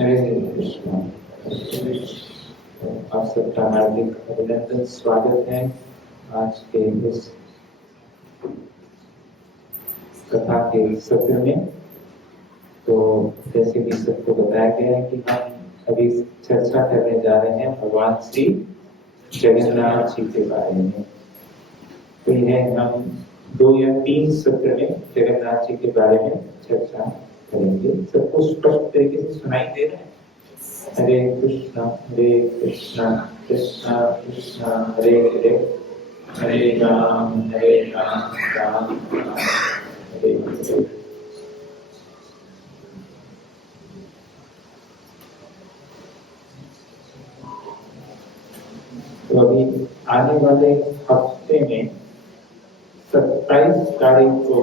हरे कृष्णा। आप सबका हार्दिक अभिनंदन, स्वागत है आज के इस कथा के सत्र में। तो जैसे कि सबको बताया गया है कि हम अभी चर्चा करने जा रहे हैं भगवान श्री जगन्नाथ जी के बारे में। तो यह हम 2 या 3 सत्र में जगन्नाथ जी के बारे में चर्चा करेंगे। सबको स्पष्ट तरीके से सुनाई दे रहा है? हरे कृष्णा कृष्णा कृष्णा हरे हरे, हरे राम राम राम हरे हरे। तो अभी आने वाले हफ्ते में 27 तारीख को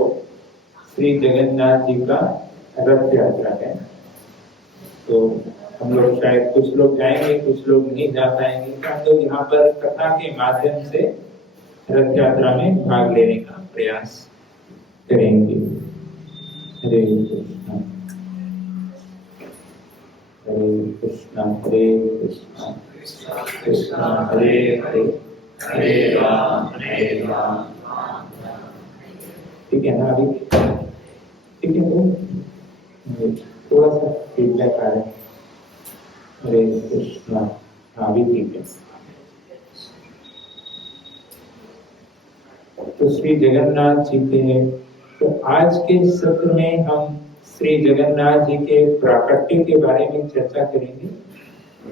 श्री जगन्नाथ जी का रथ यात्रा है। तो हम लोग शायद कुछ लोग जाएंगे, कुछ लोग नहीं जा पाएंगे। तो हम लोग यहाँ पर कथा के माध्यम से रथ यात्रा में भाग लेने का प्रयास करेंगे। हरे कृष्णा हरे कृष्णा कृष्णा हरे हरे, हरे राम ठीक है ना? अभी ठीक है? तो थोड़ा सा फीडबैक आ रहा है। हरे कृष्णा, हाँ भी ठीक है। तो श्री जगन्नाथ जी के, तो आज के सत्र में हम श्री जगन्नाथ जी के प्राकट्य के बारे में चर्चा करेंगे।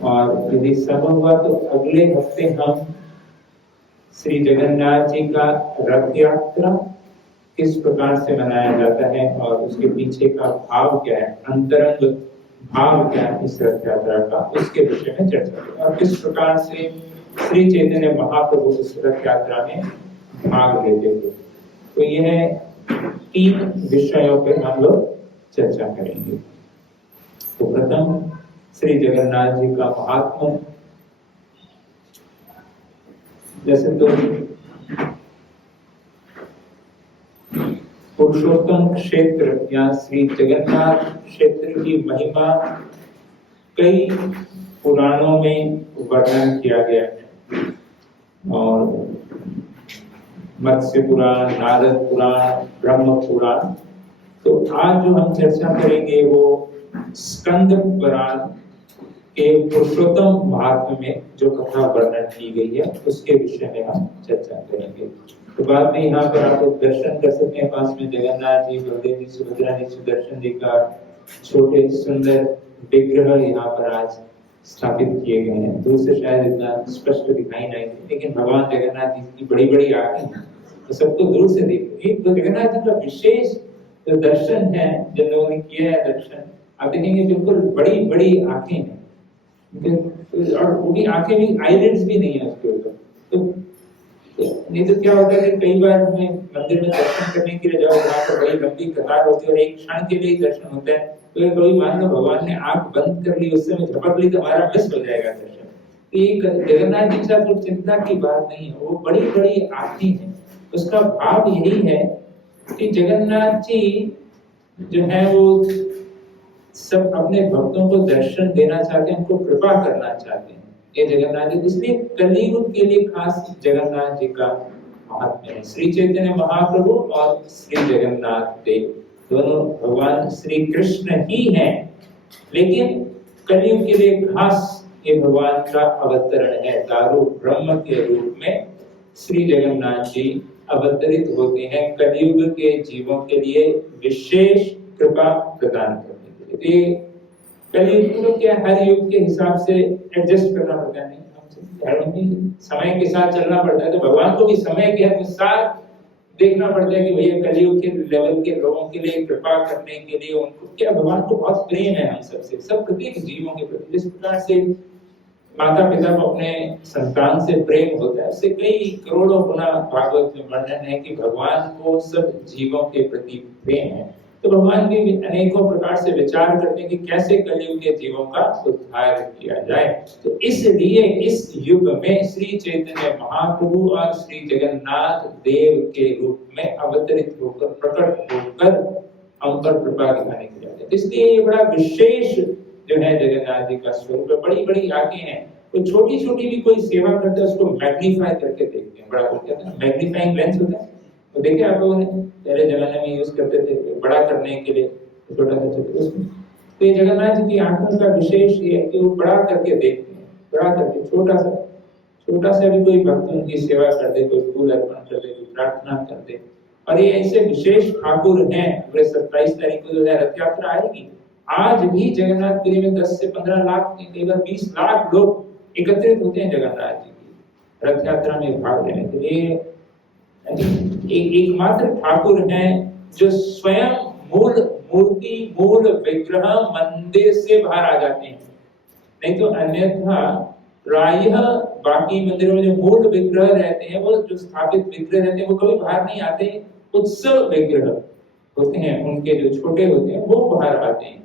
और यदि संभव हुआ तो अगले हफ्ते हम श्री जगन्नाथ जी का रथ यात्रा किस प्रकार से मनाया जाता है और उसके पीछे का भाव क्या है, अंतरंग भाव क्या है इस रथ यात्रा का, उसके विषय में चर्चा करेंगे। और किस प्रकार से श्री चैतन्य महाप्रभु इस रथ यात्रा में भाग लेते थे। तो यह 3 विषयों पर हम लोग चर्चा करेंगे। तो प्रथम श्री जगन्नाथ जी का महात्मा। जैसे तो पुरुषोत्तम क्षेत्र या श्री जगन्नाथ क्षेत्र की महिमा कई पुराणों में वर्णन किया गया है। और मत्स्य पुराण, नारद पुराण, ब्रह्म पुराण। तो आज जो हम चर्चा करेंगे वो स्कंद पुराण के पुरुषोत्तम महात्म्य में जो कथा वर्णन की गई है उसके विषय में हम चर्चा करेंगे। तो बाद में यहाँ पर आप लोग दर्शन कर सकते हैं। पास में जगन्नाथ जी, बलदेव जी, सुभद्रा जी, सुदर्शन जी का छोटे सुंदर विग्रह यहाँ पर आज स्थापित किए गए हैं। दूर से शायद इतना स्पष्ट दिखाई नहीं दे, लेकिन भगवान जगन्नाथ जी की बड़ी बड़ी आंखें हैं, तो सबको दूर से देखो। एक तो जगन्नाथ जी का विशेष जो दर्शन है, जिन लोगों ने किया है दर्शन, आप देखेंगे बिल्कुल बड़ी बड़ी आंखें हैं, और वो भी आंखें भी, आईलिड्स भी नहीं है उसके ऊपर। तो नहीं तो क्या होता है कि कई बार हमें मंदिर में दर्शन करने के लिए जाओ, वहां पर बड़ी लंबी कतार होती है और एक क्षण के लिए दर्शन होता है। तो कोई मान लो भगवान ने आंख बंद कर ली, उस समय झपक ली तो हमारा मिस हो जाएगा दर्शन। एक जगन्नाथ जी के साथ कोई चिंता की बात नहीं है, वो बड़ी बड़ी आंखें हैं। उसका भाव यही है कि जगन्नाथ जी जो है वो सब अपने भक्तों को दर्शन देना चाहते हैं, उनको कृपा करना चाहते हैं। ये जगन्नाथ जी, इसलिए कलियुग के लिए खास जगन्नाथ जी का महात्म्य है। श्री चैतन्य महाप्रभु और श्री जगन्नाथ देव दोनों भगवान श्री कृष्ण ही हैं, लेकिन कलियुग के लिए खास ये भगवान का अवतरण है। दारू ब्रह्म के रूप में श्री जगन्नाथ जी अवतरित होते हैं कलियुग के जीवों के लिए विशेष कृपा प्रदान करने के लिए। कलियुग तो क्या, हर युग के हिसाब से एडजस्ट करना पड़ता है, नहीं समय के साथ चलना पड़ता है। तो भगवान को भी समय के अनुसार देखना पड़ता है कि भैया कलियुग के लेवल के लोगों के लिए कृपा करने के लिए उनको क्या, भगवान को बहुत प्रेम है हम सबसे, सब प्रत्येक जीवों के प्रति। जिस प्रकार से माता पिता को अपने संतान से प्रेम होता है, उससे कई करोड़ों गुना भागवत में वर्णन है कि भगवान को सब जीवों के प्रति प्रेम है। तो भगवान भी अनेकों प्रकार से विचार करते हैं कि कैसे कलियुग के जीवों का उद्धार किया जाए। तो इसलिए इस युग में श्री चैतन्य महाप्रभु और श्री जगन्नाथ देव के रूप में अवतरित होकर, प्रकट होकर हम पर कृपा दिखाने के लिए आते हैं। इसलिए ये बड़ा विशेष जो है जगन्नाथ जी का स्वरूप है। बड़ी बड़ी आंखें हैं, तो छोटी छोटी भी कोई सेवा करता है उसको मैग्नीफाई करके देखते हैं, बड़ा करते हैं, मैग्नीफाइंग लेंस होता है, तो देखे आप लोगों ने पहले जमाने में यूज करते थे बड़ा करने के लिए, छोटा सा उसमें। तो ये जगन्नाथ जी की आंखों का विशेष ये है कि वो बड़ा करके देखते हैं, बड़ा करके, छोटा सा भी कोई भक्त उनकी सेवा कर दे, कोई फूल अर्पण कर दे, कोई प्रार्थना कर दे। और ये ऐसे विशेष ठाकुर हैं। अगले 27 तारीख को जो है रथ यात्रा आएगी, आज भी जगन्नाथपुरी में 10 से 15 लाख, कई बार 20 लाख लोग एकत्रित होते हैं जगन्नाथ जी की रथ यात्रा में भाग लेने के लिए। एकमात्र ठाकुर हैं जो स्वयं मूल मूर्ति, मूल विग्रह मंदिर से बाहर आ जाते हैं। नहीं तो अन्यथा प्रायः बाकी मंदिरों में जो मूल विग्रह रहते हैं, वो जो स्थापित विग्रह रहते हैं, वो कभी बाहर नहीं आते। उत्सव विग्रह होते हैं उनके जो छोटे होते हैं वो बाहर आते हैं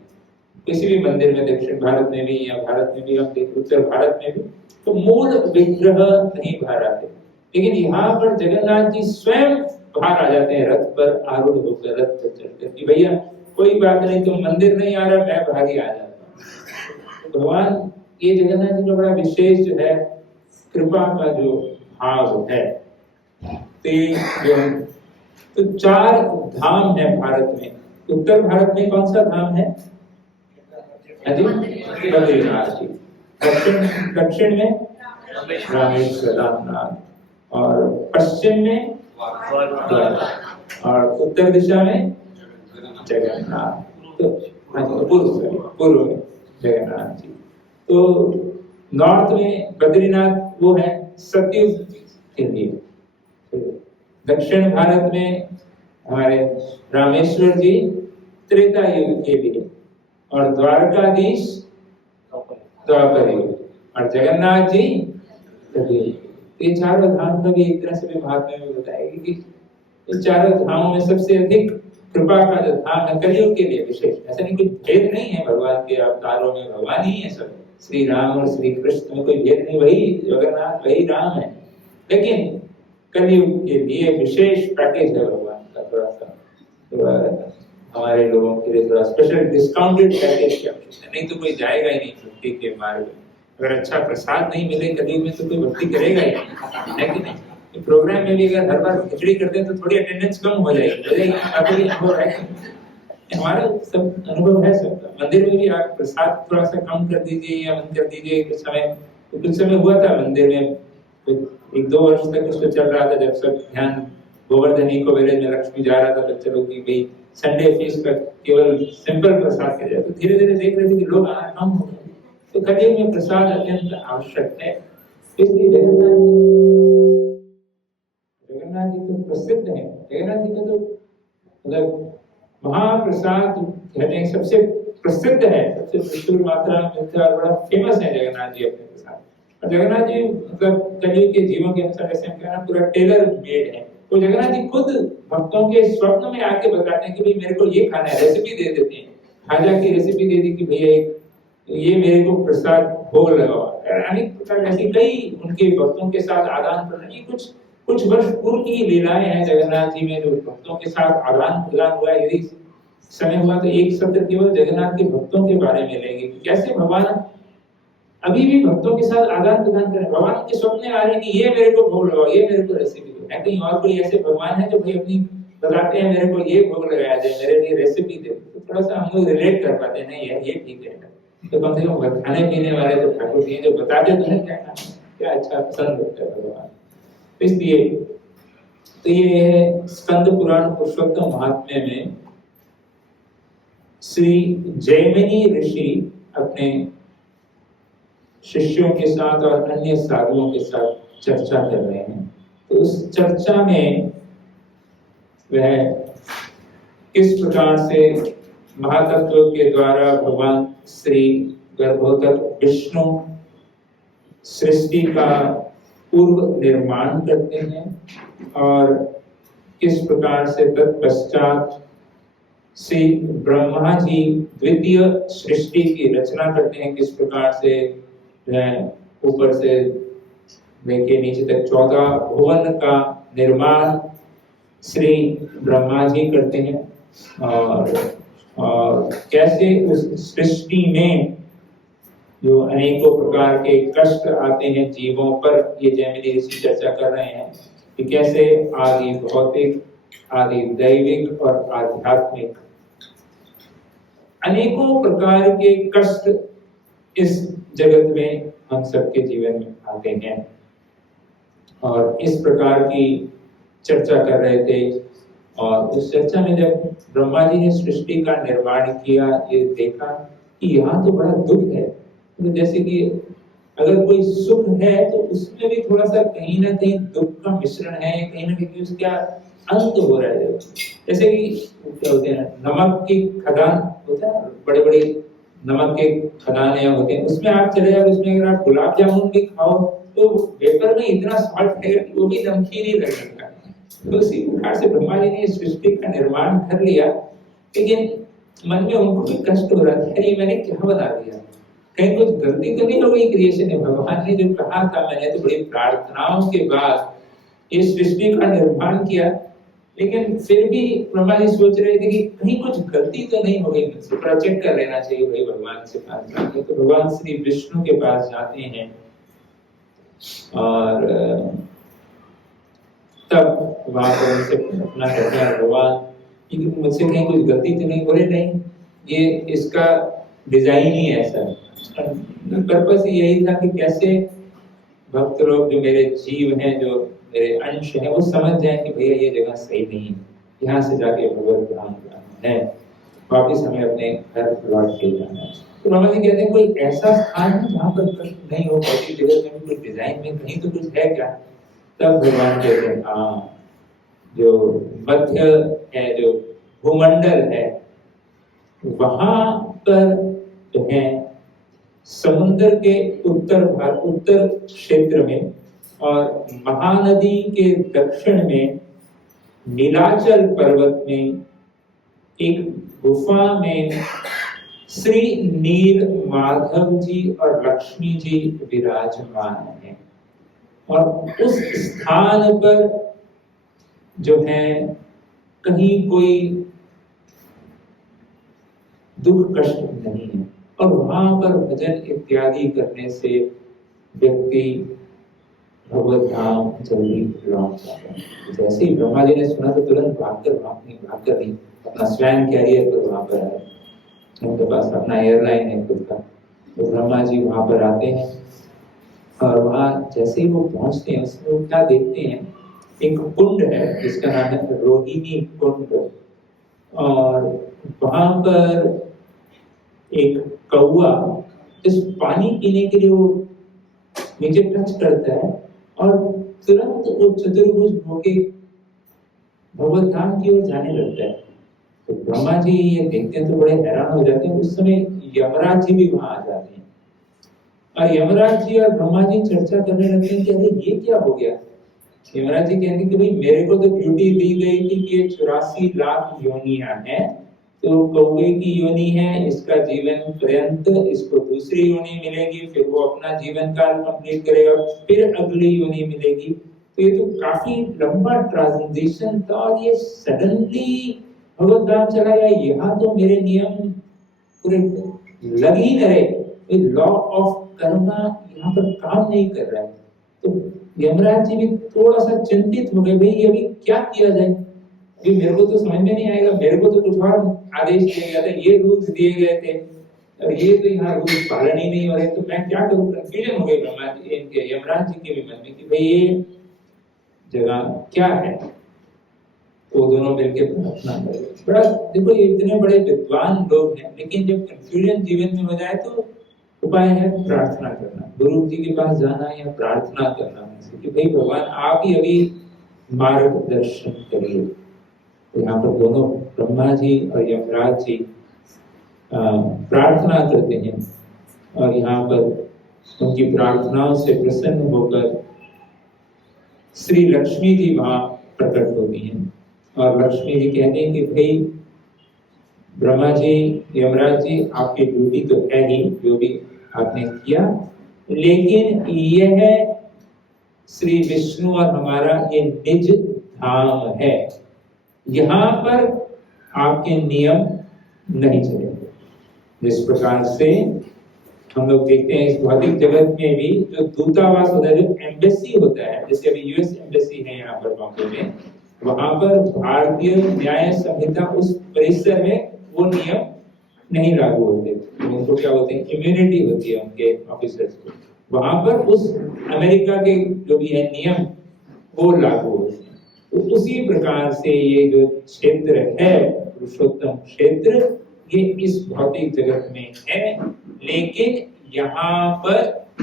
किसी भी मंदिर में, दक्षिण भारत में भी या भारत में भी, हम देखते उत्तर भारत में भी, तो मूल विग्रह नहीं बाहर आते। लेकिन यहाँ पर जगन्नाथ जी स्वयं बाहर आ जाते हैं रथ पर आरूढ़ होकर, रथ पर चढ़कर कि भैया कोई बात नहीं, तुम मंदिर नहीं आ रहा, मैं बाहर ही आ जाता हूँ। तो भगवान ये जगन्नाथ जी का बड़ा विशेष जो है कृपा का जो भाव है। तो 4 धाम है भारत में। उत्तर भारत में कौन सा धाम है? बद्रीनाथ जी। दक्षिण में रामेश्वर, रामनाथ, और पश्चिम में और उत्तर दिशा में जगन्नाथ। तो पूर्व में जगन्नाथ जी। तो नॉर्थ में बद्रीनाथ वो है सतयुग के लिए, दक्षिण भारत में हमारे रामेश्वर जी त्रेता युग के लिए, और द्वारकाधीश द्वापर युग, और जगन्नाथ जी ये चारों धाम का भी एक तरह से भी महात्म्य में बताएगी कि इन चारों धामों में सबसे अधिक कृपा का जो धाम है कलयुग के लिए विशेष। ऐसा नहीं, कोई भेद नहीं है भगवान के अवतारों में, भगवान ही है सब, श्री राम और श्री कृष्ण में कोई भेद नहीं, वही जगन्नाथ वही राम है। लेकिन कलयुग के लिए विशेश पैकेज है भगवान का, थोड़ा सा हमारे लोगों के लिए थोड़ा स्पेशल डिस्काउंटेड पैकेज की आवश्यकता है। नहीं तो कोई जाएगा ही नहीं भक्ति के मार्ग में। अगर अच्छा प्रसाद नहीं मिले कलयुग में तो कोई भक्ति करेगा ही नहीं, है कि नहीं? प्रोग्राम में भी अगर हर बार खिचड़ी करते हैं तो थोड़ी अटेंडेंस कम हो जाएगी। अनुभव है, हमारा सब अनुभव है सबका। मंदिर में भी आप प्रसाद थोड़ा सा कम कर दीजिए या बंद कर दीजिए। कुछ समय हुआ था मंदिर में, 1-2 वर्ष तक उसको चल रहा था, जब सब ध्यान गोवर्धन इको विलेज में लक्ष्मी जा रहा था, तो चलो कि भाई संडे फीस पर केवल सिंपल प्रसाद किया जाए। तो धीरे धीरे देख रहे थे कि लोग आना कम हो गए। तो कलयुग में प्रसाद अत्यंत आवश्यक है। इसलिए जगन्नाथ जी तो प्रसिद्ध है। जगन्नाथ जी का तो मतलब महाप्रसाद कहते हैं सबसे प्रसिद्ध है, सबसे प्रचुर मात्रा में मिलता है और बड़ा फेमस है जगन्नाथ जी अपने प्रसाद। और जगन्नाथ जी मतलब कलयुग के जीवन के अनुसार जैसे हम कह रहे हैं पूरा टेलर मेड है। तो जगन्नाथ जी खुद भक्तों के स्वप्न में आके बताते हैं कि भाई मेरे को ये खाना है, रेसिपी दे देते हैं। खाजा की रेसिपी दे दी कि भैया ये मेरे को प्रसाद भोग लगाओ। अनेक प्रकार ऐसी कई उनके भक्तों के साथ आदान प्रदान, ये कुछ वर्ष पूर्व की लीलाएं हैं जगन्नाथ जी में, जो भक्तों के साथ आदान प्रदान हुआ है। यदि समय हुआ तो एक सत्र केवल जगन्नाथ के भक्तों के बारे में लेंगे, कैसे भगवान अभी भी भक्तों के साथ आदान प्रदान करें। भगवान के स्वप्न आ रहे हैं कि ये मेरे को भोग लगाओ, ये मेरे को रेसिपी दो। कहीं और कोई ऐसे भगवान है जो भाई अपनी बताते हैं मेरे को ये भोग लगाया जाए, मेरे लिए रेसिपी दे। तो थोड़ा सा हम लोग रिलेट कर पाते हैं, नहीं यार ये ठीक है। तो कम से कम खाने पीने वाले तो ठाकुर जी जो बताते तो है क्या अच्छा पसंद होता है भगवान। इसलिए तो ये है स्कंद पुराण पुरुषोत्तम महात्म्य में श्री जैमिनी ऋषि अपने शिष्यों के साथ और अन्य साधुओं के साथ चर्चा कर रहे हैं। तो उस चर्चा में वह किस प्रकार से महातत्व के द्वारा भगवान श्री गर्भोदक विष्णु सृष्टि का पूर्व निर्माण करते हैं और किस प्रकार से तत्पश्चात श्री ब्रह्मा जी द्वितीय सृष्टि की रचना करते हैं, किस प्रकार से ऊपर से लेके नीचे तक 14 भुवन का निर्माण श्री ब्रह्मा जी करते हैं और कैसे उस सृष्टि में जो अनेकों प्रकार के कष्ट आते हैं जीवों पर, ये जैमिनी ऋषि चर्चा कर रहे हैं कि कैसे आदि भौतिक, आदि दैविक और आध्यात्मिक अनेकों प्रकार के कष्ट इस जगत में हम सबके जीवन में आते हैं। और इस प्रकार की चर्चा कर रहे थे। और उस चर्चा में जब ब्रह्मा जी ने सृष्टि का निर्माण किया, ये देखा कि यहाँ तो बड़ा दुख है। तो जैसे कि अगर कोई सुख है तो उसमें भी थोड़ा सा कहीं ना कहीं दुख का मिश्रण है, कहीं ना कहीं उसका अंत हो रहा है। जैसे कि क्या होते हैं, नमक की खदान होता है, बड़े बड़े नमक के खदाने होते हैं, उसमें आप चले जाओ, उसमें अगर आप गुलाब जामुन भी खाओ तो पेपर में इतना सॉल्ट है कि वो भी नमकीन ही लगेगा। तो उसी प्रकार से ब्रह्मा जी ने सृष्टि का निर्माण कर लिया, लेकिन मन में उनको भी कष्ट हो रहा था, ये मैंने क्या बना दिया, कहीं कुछ गलती तो नहीं हो गई क्रिएशन में। भगवान ने जो कहा था, मैंने तो बड़ी प्रार्थनाओं के बाद इस सृष्टि का निर्माण किया, लेकिन फिर भी ब्रह्मा जी सोच रहे थे कि कहीं कुछ गलती तो नहीं हो गई मुझसे, थोड़ा चेक कर लेना चाहिए भाई भगवान से पास जाके। तो भगवान श्री विष्णु के पास जाते हैं और तब वहां पर उनसे अपना कहते हैं, भगवान मुझसे कहीं कुछ गलती तो नहीं, बोले नहीं, ये इसका डिजाइन ही ऐसा है। पर्पस यही था कि कैसे भक्त लोग जो मेरे जीव हैं, जो मेरे अंश हैं, वो समझ जाएं कि भैया ये जगह सही नहीं है, यहाँ से जाके भगवत धाम जाना है, वापिस हमें अपने घर लौट के जाना है। तो ब्रह्मा जी कहते हैं कोई ऐसा स्थान है जहाँ पर कष्ट नहीं हो, बाकी जगह में कुछ डिजाइन में कहीं तो कुछ है क्या? तब भगवान कहते हैं हाँ, जो मध्य है, जो भूमंडल है, वहां पर जो है समुद्र के उत्तर क्षेत्र में और महानदी के दक्षिण में नीलाचल पर्वत में एक गुफा में श्री नील माधव जी और लक्ष्मी जी विराजमान हैं। और उस स्थान पर जो है कहीं कोई दुख कष्ट नहीं है, और वहां पर भजन इत्यादि करने से व्यक्ति भगवत धाम जल्दी लौट जाता है। जैसे ही ब्रह्मा जी ने सुना तो तुरंत भागकर नहीं अपना स्वयं कैरियर पर वहां पर आए, उनके पास अपना एयरलाइन है खुद का। तो ब्रह्मा जी वहां पर आते हैं और वहां जैसे ही वो पहुंचते हैं, उसमें वो क्या देखते हैं, एक कुंड है जिसका नाम है रोहिणी कुंड, और वहां पर एक कौआ इस पानी पीने के लिए वो नीचे टच करता है और तुरंत वो चतुर्भुज होके भगवत धाम की ओर जाने लगता है। तो ब्रह्मा जी ये देखते हैं तो बड़े हैरान हो जाते हैं। उस समय यमराज जी भी वहां आ जाते हैं और यमराज जी और ब्रह्मा जी चर्चा करने लगते हैं कि अरे ये क्या हो गया। यमराज जी कहते हैं कि भाई मेरे को तो ड्यूटी दी गई थी कि 84 लाख योनियां हैं, तो कौवे की योनि है, इसका जीवन पर्यंत इसको दूसरी योनि मिलेगी, फिर वो अपना जीवन काल कंप्लीट करेगा, फिर अगली योनि मिलेगी। तो ये तो काफी लंबा ट्रांजिशन था और ये सडनली भगवत धाम चला गया। यहाँ तो मेरे नियम पूरे लग ही न रहे, लॉ ऑफ कर्मा यहाँ पर काम नहीं कर रहा है। तो यमराज जी भी थोड़ा सा चिंतित हो गए, भाई अभी क्या किया जाए, अभी मेरे को तो समझ में नहीं आएगा, मेरे को तो कुछ और आदेश दिया गया था, ये रूल्स दिए गए थे और ये तो यहाँ रूल्स पालन ही नहीं हो रहे, तो मैं क्या करूँ। कंफ्यूजन हो गई ब्रह्मा जी इनके यमराज जी के भी मन में कि भाई ये जगह क्या है। वो दोनों मिलकर प्रार्थना करें। बड़ा देखो, ये इतने बड़े विद्वान लोग हैं, लेकिन जब कंफ्यूजन जीवन में हो जाए तो उपाय है प्रार्थना करना, गुरु जी के पास जाना या प्रार्थना करना कि भाई भगवान आप ही अभी मार्गदर्शन करिए। तो यहाँ पर दोनों ब्रह्मा जी और यमराज जी प्रार्थना करते हैं और यहाँ पर उनकी प्रार्थनाओं से प्रसन्न होकर श्री लक्ष्मी जी वहां प्रकट होती हैं और लक्ष्मी जी कहते हैं कि भाई ब्रह्मा जी, यमराज जी, आपकी ड्यूटी तो है ही जो भी आपने किया, लेकिन यह श्री विष्णु और हमारा ये निज धाम है, यहाँ पर आपके नियम नहीं चलेंगे। जिस प्रकार से हम लोग देखते हैं इस भौतिक जगत में भी जो दूतावास होता है, जो एम्बेसी होता है, जैसे अभी यूएस एम्बेसी है यहाँ पर बॉम्बे में, वहां पर भारतीय न्याय संहिता उस परिसर में वो नियम नहीं लागू होते, उनको क्या बोलते हैं, इम्यूनिटी होती है उनके ऑफिसर्स को। वहां पर उस अमेरिका के जो भी है नियम वो लागू होते हैं। तो उसी प्रकार से ये जो क्षेत्र है पुरुषोत्तम क्षेत्र, ये इस भौतिक जगत में है, लेकिन यहाँ पर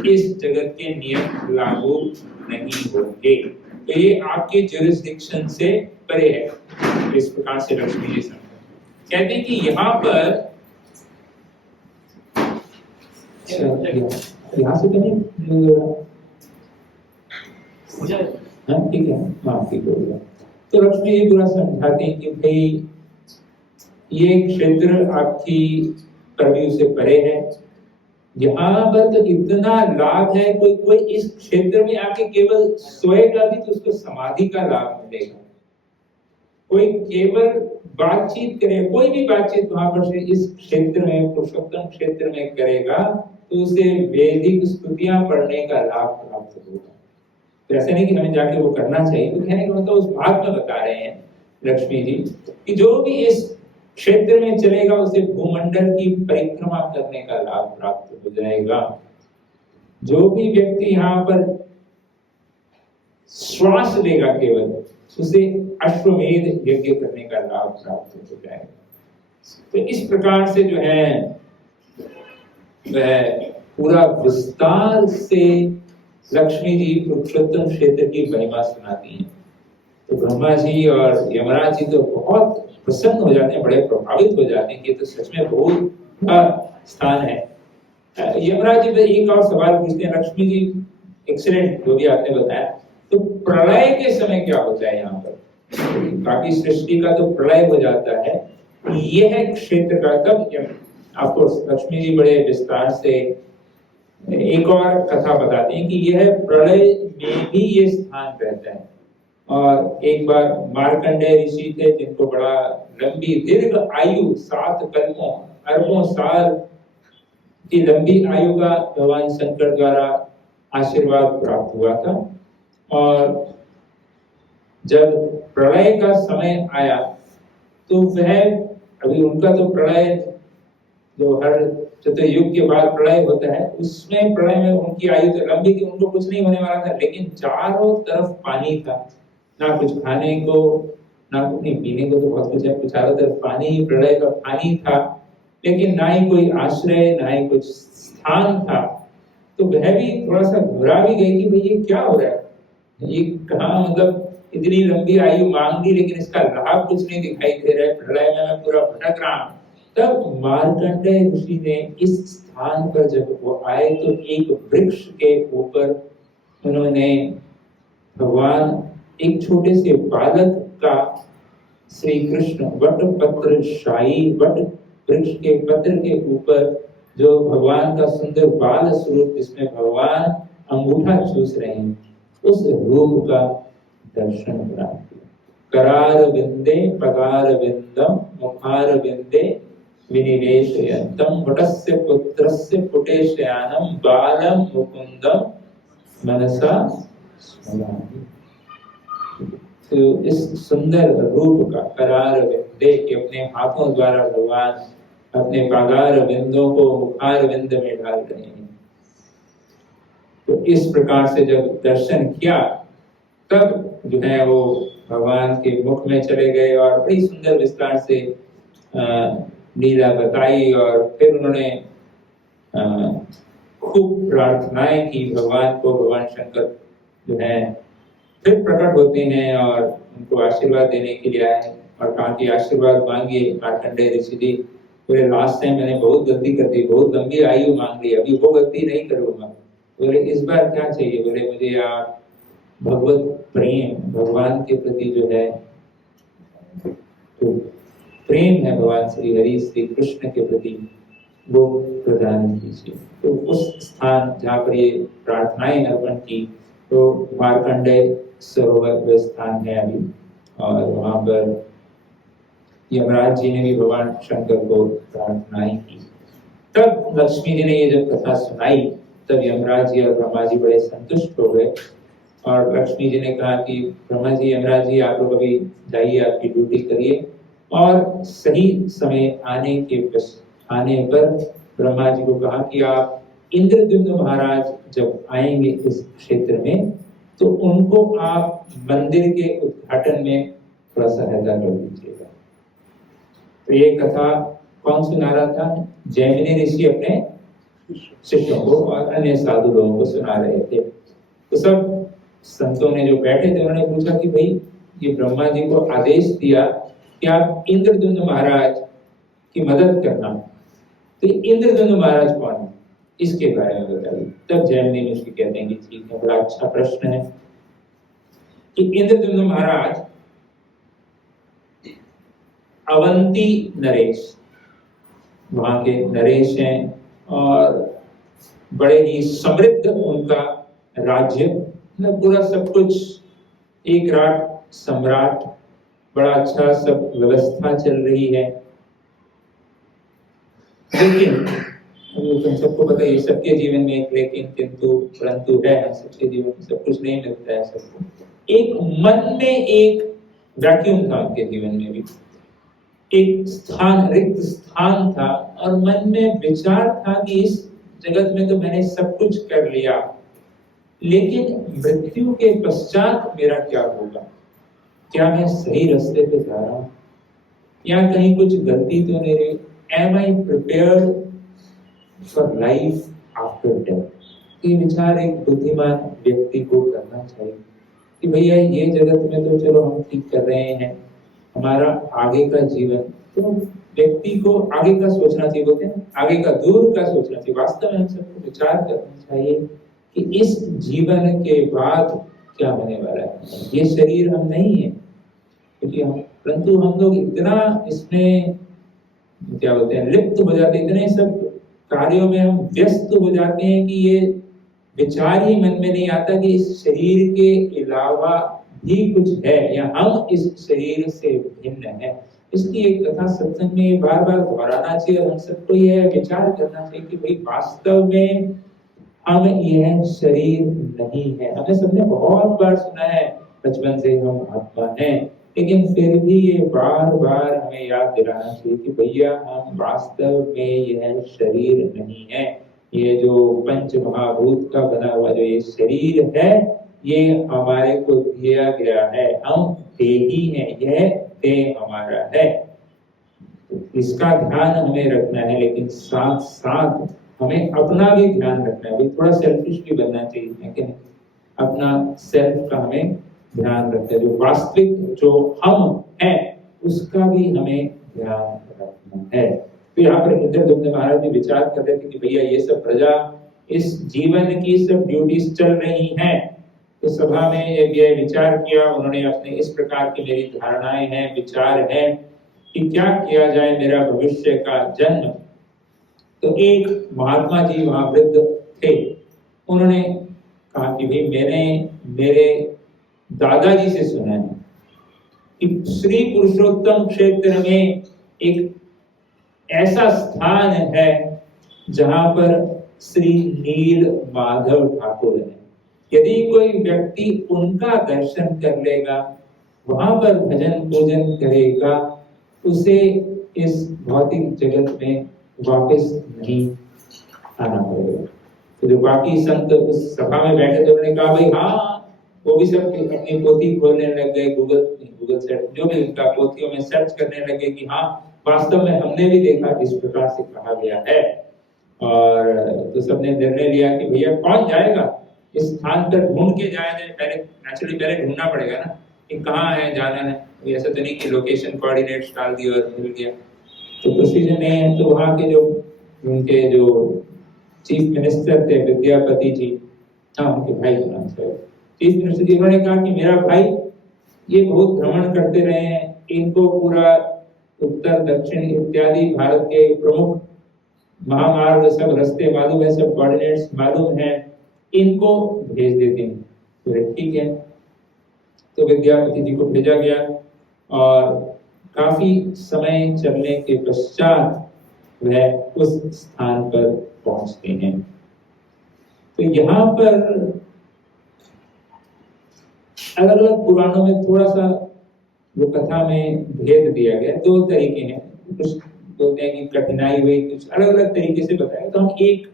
इस जगत के नियम लागू नहीं होंगे। तो ये आपके जुरिस्डिक्शन से परे है। इस प्रकार से लक्ष्मी जी कहते हैं कि यहाँ पर यहाँ से तो नहीं, ठीक है, हाँ ठीक हो गया। तो लक्ष्मी जी पूरा समझाते हैं कि भाई ये क्षेत्र आपकी परव्यू से परे है, यहाँ पर तो इतना लाभ है, कोई इस क्षेत्र में आके केवल सोएगा भी तो उसको समाधि का लाभ मिलेगा। कोई केवल बातचीत करे, कोई भी बातचीत वहां पर से इस क्षेत्र में, पुरुषोत्तम क्षेत्र में करेगा तो उसे वैदिक स्तुतियां पढ़ने का लाभ प्राप्त होगा। तो ऐसा नहीं कि हमें जाके वो करना चाहिए, तो कहने का मतलब उस भाग में बता रहे हैं लक्ष्मी जी कि जो भी इस क्षेत्र में चलेगा उसे भूमंडल की परिक्रमा करने का लाभ प्राप्त हो जाएगा। जो भी व्यक्ति यहाँ पर श्वास लेगा केवल, उसे अश्वमेध यज्ञ करने का लाभ प्राप्त हो जाएगा। तो इस प्रकार से जो है वह पूरा विस्तार से लक्ष्मी जी पुरुषोत्तम क्षेत्र की महिमा सुनाती हैं। तो ब्रह्मा जी और यमराज जी तो बहुत प्रसन्न हो जाते हैं, बड़े प्रभावित हो जाते हैं कि तो सच में बहुत बड़ा स्थान है। यमराज जी एक और सवाल पूछते हैं, लक्ष्मी जी एक्सीलेंट जो भी आपने बताया, तो प्रलय के समय क्या होता है यहाँ पर? बाकी सृष्टि का तो प्रलय हो जाता है, यह क्षेत्र का तब आपको लक्ष्मी जी बड़े विस्तार से एक और कथा बताते हैं कि यह प्रलय में भी ये स्थान रहता है। और एक बार मार्कंडेय ऋषि थे जिनको बड़ा लंबी दीर्घ आयु 7 कल्पों अरबों साल की लंबी आयु का भगवान शंकर द्वारा आशीर्वाद प्राप्त हुआ था। और जब प्रलय का समय आया तो वह, अभी उनका तो प्रलय जो हर चतुर्युग के बाद प्रलय होता है, उसमें प्रलय में उनकी आयु तो लंबी थी, उनको कुछ नहीं होने वाला था, लेकिन चारों तरफ पानी था, ना कुछ खाने को ना कुछ पीने को, तो बहुत कुछ है, चारों तरफ पानी ही, प्रलय का पानी था, लेकिन ना ही कोई आश्रय ना ही कुछ स्थान था। तो वह भी थोड़ा सा घबरा भी गई कि भाई ये क्या हो रहा है, ये कहाँ, मतलब इतनी लंबी आयु मांग ली लेकिन इसका लाभ कुछ नहीं दिखाई दे रहा है, प्रलय में मैं पूरा भटक रहा हूं। तब मार्कंडेय ऋषि ने इस स्थान पर जब वो आए तो एक वृक्ष के ऊपर उन्होंने भगवान एक छोटे से बालक का, श्री कृष्ण वट पत्र शाही वट वृक्ष के पत्र के ऊपर जो भगवान का सुंदर बाल स्वरूप जिसमें भगवान अंगूठा चूस रहे हैं, उस रूप का दर्शन प्राप्त किया। करार विंदे पगार विंदम मुखार विंदे विनिवेशयन्तम वटस्य पुत्रस्य पुटेशयानम बालम मुकुंदम मनसा स्मरामि। तो इस सुंदर रूप का करार विंदे के अपने हाथों द्वारा भगवान अपने पादार बिंदों को मुखार बिंद में डाल रहे हैं। तो इस प्रकार से जब दर्शन किया तब जो है वो भगवान के मुख में चले गए और बड़ी सुंदर विस्तार से लीला बताई। और फिर उन्होंने खूब प्रार्थनाएं की भगवान को। भगवान शंकर जो है फिर प्रकट होते हैं और उनको आशीर्वाद देने के लिए आए और कहा कि आशीर्वाद मांगिए मार्कंडेय ऋषि जी। बोले लास्ट टाइम मैंने बहुत गलती कर दी, बहुत लंबी आयु मांग ली, अभी वो गलती नहीं करूंगा। बोले इस बार क्या चाहिए? बोले मुझे आप भगवत प्रेम, भगवान के प्रति जो है तो प्रेम है भगवान श्री हरि श्री कृष्ण के प्रति, वो प्रदान कीजिए। तो उस स्थान जहाँ पर ये प्रार्थनाएं अर्पण की तो मार्कंडेय सरोवर व स्थान है अभी, और वहां पर यमराज जी ने भी भगवान शंकर को प्रार्थनाएं की। तब लक्ष्मी जी ने ये जब कथा सुनाई, तब यमराज जी और ब्रह्मा जी बड़े संतुष्ट हो गए और लक्ष्मी जी ने कहा कि ब्रह्मा जी, यमराज जी, आप लोग अभी जाइए, आपकी ड्यूटी करिए। और सही समय आने पर ब्रह्मा जी को कहा कि आप इंद्रद्युम्न महाराज जब आएंगे इस क्षेत्र में, तो उनको आप मंदिर के उद्घाटन में थोड़ा सहायता कर दीजिएगा। तो ये कथा कौन सुना रहा था? जैमिनी ऋषि अपने शिष्यों को और अन्य साधु लोगों को सुना रहे थे। तो सब संतों ने जो बैठे थे उन्होंने पूछा कि भाई, ये ब्रह्मा जी को आदेश दिया कि आप इंद्रद्युम्न महाराज की मदद करना, तो इंद्रद्युम्न महाराज कौन है, इसके बारे में बताइए। तब जैमिनी ऋषि कहते हैं कि ठीक है, बड़ा अच्छा प्रश्न है कि इंद्रद्युम्न महाराज अवंती नरेश, वहां के नरेश हैं और बड़े ही समृद्ध उनका राज्य, पूरा सब कुछ, एक राट सम्राट, बड़ा अच्छा सब व्यवस्था चल रही है। लेकिन तुम सबको पता है, सबके जीवन में एक लेकिन किंतु परंतु है, सबके जीवन में सब कुछ नहीं मिलता है सबको। एक मन में एक वैक्यूम था, उनके जीवन में भी एक स्थान, रिक्त स्थान था और मन में विचार था कि इस जगत में तो मैंने सब कुछ कर लिया, लेकिन मृत्यु के पश्चात मेरा क्या होगा? क्या मैं सही रास्ते पे जा रहा हूँ या कहीं कुछ गलती तो नहीं रही? Am I prepared for life after death? ये विचार एक बुद्धिमान व्यक्ति को करना चाहिए कि भैया ये जगत में तो चलो हम ठीक कर रहे हैं, हमारा आगे का जीवन, तो व्यक्ति को आगे का सोचना चाहिए, बोलते हैं आगे का, दूर का सोचना चाहिए। वास्तव में हम सबको विचार करना चाहिए कि इस जीवन के बाद क्या होने वाला है। ये शरीर हम नहीं है, क्योंकि परंतु हम लोग इतना इसमें क्या बोलते हैं लिप्त हो जाते हैं, इतने सब कार्यों में हम व्यस्त हो जाते हैं कि ये विचार ही मन में नहीं आता कि इस शरीर के अलावा भी कुछ है या हम इस शरीर से भिन्न है। इसलिए कथा सत्संग में बार बार दोहराना चाहिए और हम सबको यह विचार करना चाहिए कि भाई वास्तव में हम यह शरीर नहीं है। हमने सबने बहुत बार सुना है बचपन से हम आत्मा हैं, लेकिन फिर भी ये बार बार हमें याद दिलाना चाहिए कि भैया हम वास्तव में यह शरीर नहीं है। ये जो पंच महाभूत का बना हुआ जो ये शरीर है, ये हमारे को दिया गया है, हम देही हैं, यह देह हमारा है। इसका ध्यान हमें रखना है, लेकिन साथ साथ हमें अपना भी ध्यान रखना है। थोड़ा सेल्फिश भी बनना चाहिए, लेकिन अपना सेल्फ का हमें ध्यान रखना है। जो वास्तविक जो हम हैं उसका भी हमें ध्यान रखना है। तो यहाँ पर इंद्रद्युम्न महाराज भी विचार कर रहे थे कि भैया ये सब प्रजा, इस जीवन की सब ड्यूटीज चल रही हैं। तो सभा में ये विचार किया उन्होंने, अपने इस प्रकार की मेरी धारणाएं हैं, विचार हैं कि क्या किया जाए मेरा भविष्य का जन्म। तो एक महात्मा जी वहां वृद्ध थे, उन्होंने कहा कि भाई मैंने मेरे दादाजी से सुना है कि श्री पुरुषोत्तम क्षेत्र में एक ऐसा स्थान है जहां पर श्री नील माधव ठाकुर है। यदि कोई व्यक्ति उनका दर्शन कर लेगा, वहां पर भजन पूजन करेगा, उसे इस भौतिक जगत में वापस नहीं आना पड़ेगा। तो जो बाकी संत उस सभा में बैठे थे उन्होंने कहा भाई हाँ, वो भी सब अपनी पोथी खोलने लग गए, गूगल सर्च जो भी उनका पोथियों में सर्च करने लगे कि हाँ वास्तव में हमने भी देखा इस प्रकार से कहा गया है। और तो सबने निर्णय लिया कि भैया कौन जाएगा इस स्थान पर, ढूंढ के जाया जाए। पहले ढूंढना पड़ेगा ना कि कहाँ है, जाना है। ऐसा तो नहीं कि लोकेशन कोऑर्डिनेट्स डाल दिए और मिल गया, तो प्रोसीजर नहीं है। तो वहाँ के जो उनके जो चीफ मिनिस्टर थे विद्यापति जी, हाँ उनके भाई होना चाहिए, चीफ मिनिस्टर जी, उन्होंने कहा कि मेरा भाई ये बहुत भ्रमण करते रहे हैं, इनको पूरा उत्तर दक्षिण इत्यादि भारत के प्रमुख महामार्ग सब रास्ते मालूम है, सब कोऑर्डिनेट्स मालूम है, इनको भेज देते हैं। तो ठीक है, तो विद्यापति जी को भेजा गया और काफी समय चलने के पश्चात वह उस स्थान पर पहुंचते हैं। तो यहाँ पर अलग अलग पुराणों में थोड़ा सा जो कथा में भेद दिया गया, दो तरीके हैं। कुछ बोलते हैं कि कठिनाई हुई, कुछ अलग अलग तरीके से बताया। तो हम एक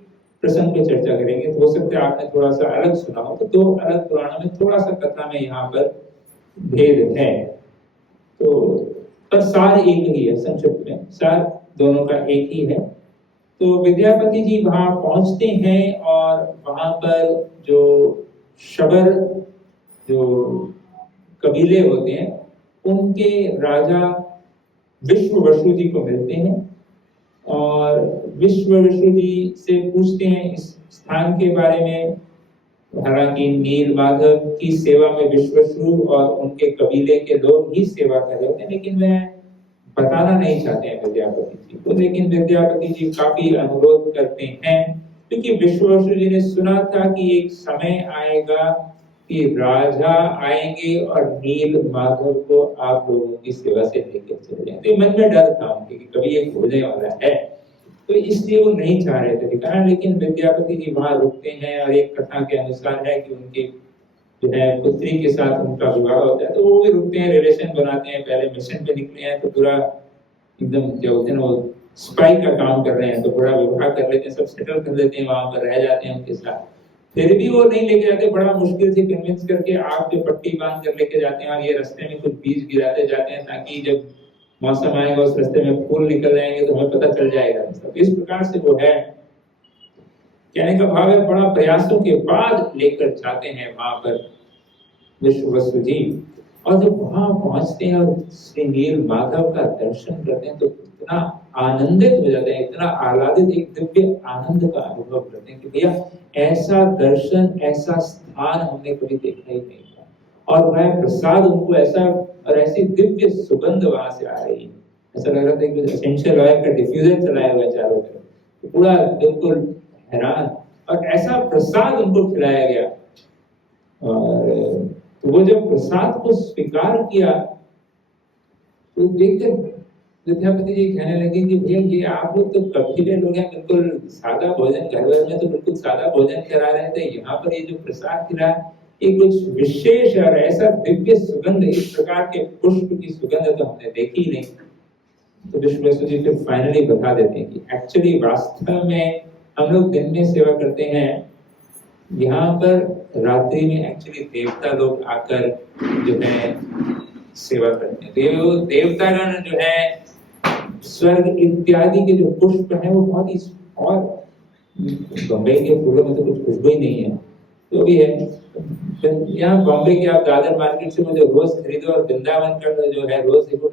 प्रसंग पे चर्चा करेंगे। तो हो सकता है आपने थोड़ा सा अलग सुना हो, तो दो अलग पुराणों में थोड़ा सा कथा में यहाँ पर भेद है। तो पर सार एक ही है, संक्षिप्त में सार दोनों का एक ही है। तो विद्यापति जी वहां पहुंचते हैं और वहां पर जो शबर जो कबीले होते हैं उनके राजा विश्ववसु जी को मिलते हैं और विश्ववसु जी से पूछते हैं इस स्थान के बारे में। हालांकि नील माधव की सेवा में विश्ववसु और उनके कबीले के लोग ही सेवा कर रहे होते हैं, लेकिन वह बताना नहीं चाहते हैं विद्यापति जी को। लेकिन विद्यापति जी काफी अनुरोध करते हैं, क्योंकि विश्ववसु जी ने सुना था कि एक समय आएगा कि राजा आएंगे और नील माधव को आप लोगों की सेवा से लेकर चले जाएंगे। मन में डर था उनके कि कभी ये होने वाला है, तो इसलिए वो नहीं चाह रहे थे दिखाना। लेकिन विद्यापति जी वहां रुकते हैं और एक कथा के अनुसार है कि उनकी जो है पुत्री के साथ उनका विवाह होता है, तो वो भी रुकते हैं, रिलेशन बनाते हैं। पहले मिशन पे निकले हैं तो पूरा एकदम जो होते हैं वो स्पाई का काम कर रहे हैं, तो पूरा विवाह कर लेते हैं, सब सेटल कर लेते हैं, वहां पर रह जाते हैं उनके साथ। फिर भी वो नहीं लेके जाते, बड़ा मुश्किल से कन्विंस करके आग पे पट्टी बांध कर लेके जाते हैं और ये रास्ते में कुछ बीज गिराते जाते हैं ताकि जब मौसम आएगा उस रास्ते में फूल निकल जाएंगे तो हमें पता चल जाएगा। सब इस प्रकार से वो है। कहने का भाव है बड़ा प्रयासों के बाद लेकर जाते हैं वहां पर विश्ववसु जी। और जब वहां पहुंचते हैं और श्री नील माधव का दर्शन करते हैं तो इतना आनंदित हो जाते हैं, इतना आह्लादित, एक दिव्य आनंद का अनुभव करते हैं कि भैया ऐसा दर्शन, ऐसा स्थान हमने कभी देखा ही नहीं था। और वह प्रसाद उनको ऐसा और ऐसी दिव्य सुगंध वहां से आ रही है, ऐसा लग रहा था कि एसेंशियल ऑयल का डिफ्यूजर चलाया हुआ है चारों तरफ, तो पूरा बिल्कुल हैरान। और ऐसा प्रसाद उनको खिलाया गया और तो वो जब प्रसाद को स्वीकार किया तो देखकर विद्यापति जी कहने लगे कि भैया ये आप लोग तो कबीले लोग हैं, बिल्कुल सादा भोजन, घर भर में तो बिल्कुल सादा भोजन करा रहे थे, यहाँ पर ये जो प्रसाद खिला ये कुछ विशेष और ऐसा दिव्य सुगंध, इस प्रकार के पुष्प की सुगंध तो हमने देखी नहीं। तो विश्ववसु जी फिर फाइनली बता देते हैं कि एक्चुअली वास्तव में हम लोग दिन में सेवा करते हैं, यहाँ पर रात्रि में एक्चुअली देवता लोग आकर जो है सेवा करते हैं। देवतागण जो है स्वर्ग इत्यादि के जो पुष्प है वो बहुत ही, और बम्बई के फूलों में तो कुछ खुशबू ही नहीं है, तो भी है। यहाँ बॉम्बे के आप दादर मार्केट से वो जो रोज खरीदो और वृंदावन का जो है रोज देखो,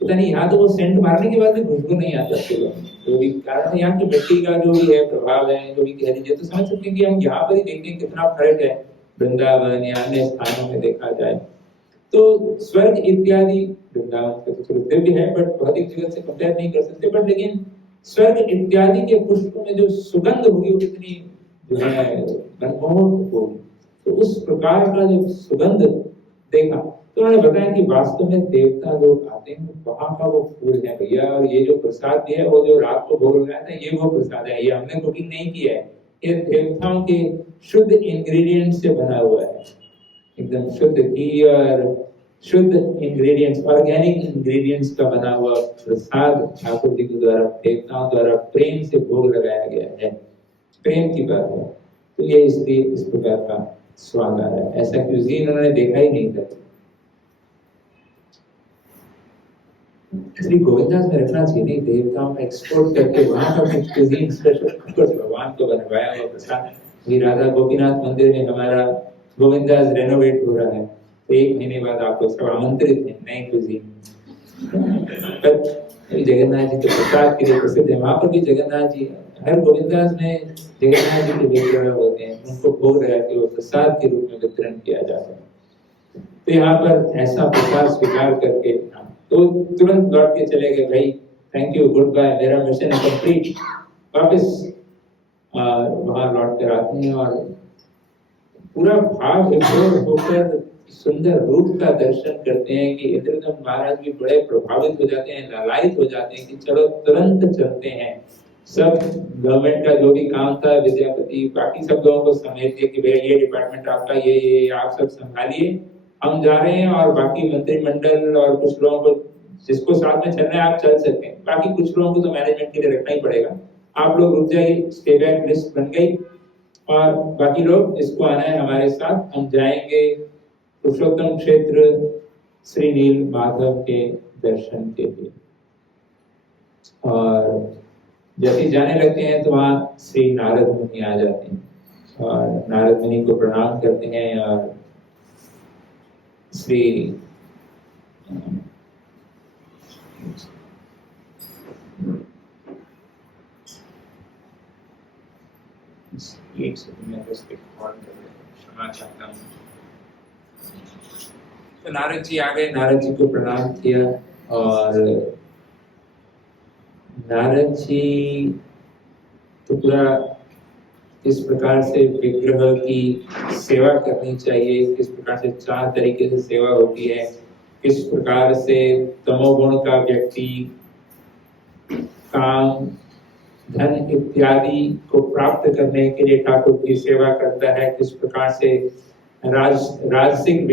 पता नहीं यहाँ तो वो सेंट मारने के बाद भी खुशबू नहीं आता फूलों में। जो भी कारण यहाँ की मिट्टी का जो भी है प्रभाव है, जो भी कह लीजिए, तो समझ सकते हैं कि हम यहाँ पर ही देखते हैं कितना फर्क है वृंदावन या अन्य स्थानों में देखा जाए। तो स्वर्ग इत्यादि, वृंदावन का तो थोड़ा दिव्य है बट भौतिक जगत से कंपेयर नहीं कर सकते, बट लेकिन स्वर्ग इत्यादि के पुष्पों में जो सुगंध होगी वो कितनी जो है मनमोहक होगी। तो उस प्रकार का जो सुगंध देखा तो उन्होंने बताया कि वास्तव में देवता लोग आते हैं, वहां का वो फूल है भैया, और ये जो प्रसाद दिया है वो जो रात को भोग लगाया था ये वो प्रसाद है, ये हमने कुकिंग नहीं किया है, ये देवताओं के शुद्ध इंग्रेडिएंट से बना हुआ है, एकदम शुद्ध घी और शुद्ध इंग्रेडिएंट्स, ऑर्गेनिक इंग्रेडिएंट्स का बना हुआ प्रसाद ठाकुर जी के द्वारा, देवताओं द्वारा प्रेम से भोग लगाया गया है। प्रेम की बात है, तो ये इसलिए इस प्रकार का स्वाद आ रहा है। ऐसा क्यूजीन उन्होंने देखा ही नहीं था। श्री गोविंदास में रखना चाहिए, नहीं देवताओं का एक्सपोर्ट करके वहां का कुछ क्यूजीन स्पेशल भगवान को बनवाया हुआ प्रसाद। अभी राधा गोपीनाथ मंदिर में हमारा गोविंदास रेनोवेट हो रहा है, तो 1 महीने बाद आपको सब आमंत्रित हैं नए क्यूजीन। जगन्नाथ जी के प्रसाद के लिए प्रसिद्ध है, वहां पर भी जगन्नाथ जी, हर गोविंदास में जगन्नाथ जी के विग्रह होते हैं, उनको भोग लगा के वो प्रसाद के रूप में वितरण किया जाता है। तो यहाँ पर ऐसा प्रसाद स्वीकार करके तो तुरंत लौट के चले गए, भाई थैंक यू, गुड बाय, मेरा मिशन है कंप्लीट। वापस वहां लौट कर आते हैं और पूरा भाव विभोर होकर सुंदर रूप का दर्शन करते हैं कि इंद्रदम्न महाराज भी बड़े प्रभावित हो जाते हैं, लालायित हो जाते हैं कि चलो तुरंत चलते हैं। सब गवर्नमेंट का जो भी काम था, विद्यापति बाकी सब लोगों को समेट के कि भैया ये डिपार्टमेंट आपका, ये आप सब संभालिए, हम जा रहे हैं। और बाकी मंत्रिमंडल और कुछ लोगों को, जिसको साथ में चलना है आप चल सकते हैं, बाकी कुछ लोगों को तो मैनेजमेंट के लिए रखना ही पड़ेगा, आप लोग रुक जाइए। स्टे बैक लिस्ट बन गई और बाकी लोग इसको आना है हमारे साथ, हम जाएंगे पुरुषोत्तम क्षेत्र श्री नील माधव के दर्शन के लिए। और जैसे जाने लगते हैं तो वहां श्री नारद मुनि आ जाते हैं और नारद मुनि को प्रणाम करते हैं और श्री एक सेकंड में क्षमा चाहता हूँ। तो नारद जी आ गए, नारद जी को प्रणाम किया और नारद जी तो पूरा किस प्रकार से विग्रह की सेवा करनी चाहिए, किस प्रकार से 4 तरीके से सेवा होती है, किस प्रकार से तमोगुण का व्यक्ति काम धन इत्यादि को प्राप्त करने के लिए ठाकुर की सेवा करता है, किस प्रकार से राजसिक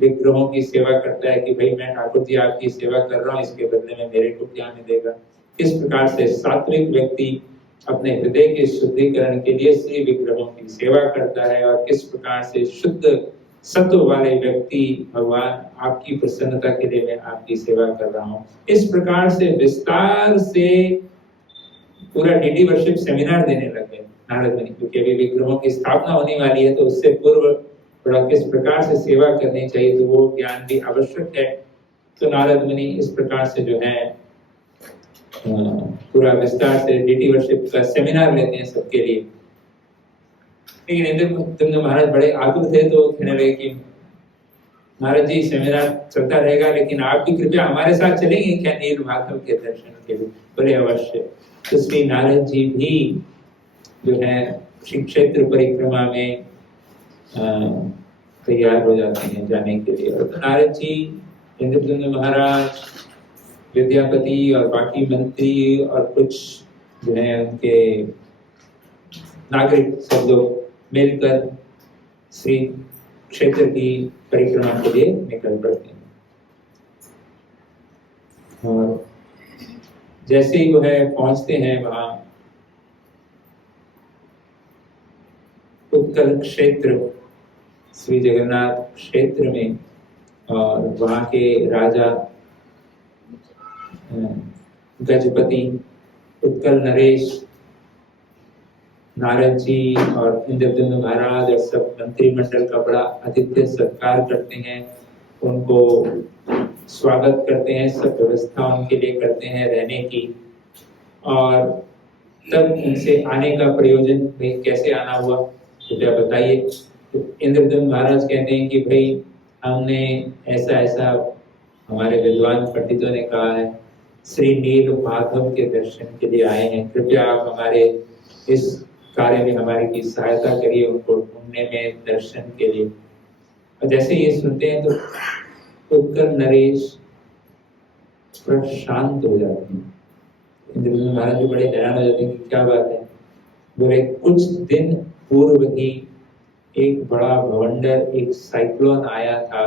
विग्रहों की सेवा करता है कि भाई मैं ठाकुर जी आपकी सेवा कर रहा हूँ, इसके बदले में मेरे को क्या मिलेगा। किस प्रकार से सात्विक व्यक्ति अपने हृदय के शुद्धिकरण के लिए श्री विग्रहों की सेवा करता है और किस प्रकार से शुद्ध सत्व वाले व्यक्ति भगवान आपकी प्रसन्नता के लिए मैं आपकी सेवा कर रहा हूँ। इस प्रकार से विस्तार से पूरा डीडी वर्शिप सेमिनार देने लगे नारद मुनि, क्योंकि अभी विग्रहों की स्थापना होने वाली है तो उससे पूर्व थोड़ा किस प्रकार से सेवा करनी चाहिए तो वो ज्ञान भी आवश्यक है। तो नारद मुनि इस प्रकार से जो है पूरा विस्तार से डीडी वर्शिप का सेमिनार लेते हैं सबके लिए। लेकिन इंद्रदम्न महाराज बड़े आतुर थे तो कहने लगे कि महाराज जी सेमिनार चलता रहेगा लेकिन आपकी कृपया हमारे साथ चलेंगे क्या नील माधव के दर्शन के लिए? बोले अवश्य। तो श्री नारद जी भी जो है श्री क्षेत्र परिक्रमा में तैयार हो जाते हैं जाने के लिए। और तो नारद जी, इंद्रदम्न महाराज, विद्यापति और बाकी मंत्री और कुछ जो है उनके नागरिक सब लोग मिलकर श्री क्षेत्र की परिक्रमा के लिए निकल पड़ते हैं। और जैसे ही वो है पहुंचते हैं वहां उत्कल क्षेत्र श्री जगन्नाथ क्षेत्र में, और वहां के राजा गजपति उत्कल नरेश नारद जी और इंद्रदम्न महाराज और सब मंत्रिमंडल का बड़ा आतिथ्य सत्कार करते हैं, उनको स्वागत करते हैं, सब व्यवस्था उनके लिए करते हैं रहने की। और तब उनसे आने का प्रयोजन भाई कैसे आना हुआ कृपया बताइए। तो इंद्रदम्न महाराज कहते हैं कि भाई हमने ऐसा ऐसा हमारे विद्वान पंडितों ने कहा है, श्री नील माधव के दर्शन के लिए आए हैं, कृपया आप हमारे इस कार्य में हमारी की सहायता करिए, उनको ढूंढने में दर्शन के लिए। और जैसे ये सुनते हैं तो उत्कल नरेश शांत हो जाते हैं। इंद्रदम्न महाराज भी बड़े हैरान हो जाते हैं कि क्या बात है। बोले कुछ दिन पूर्व ही एक बड़ा भवंडर, एक साइक्लोन आया था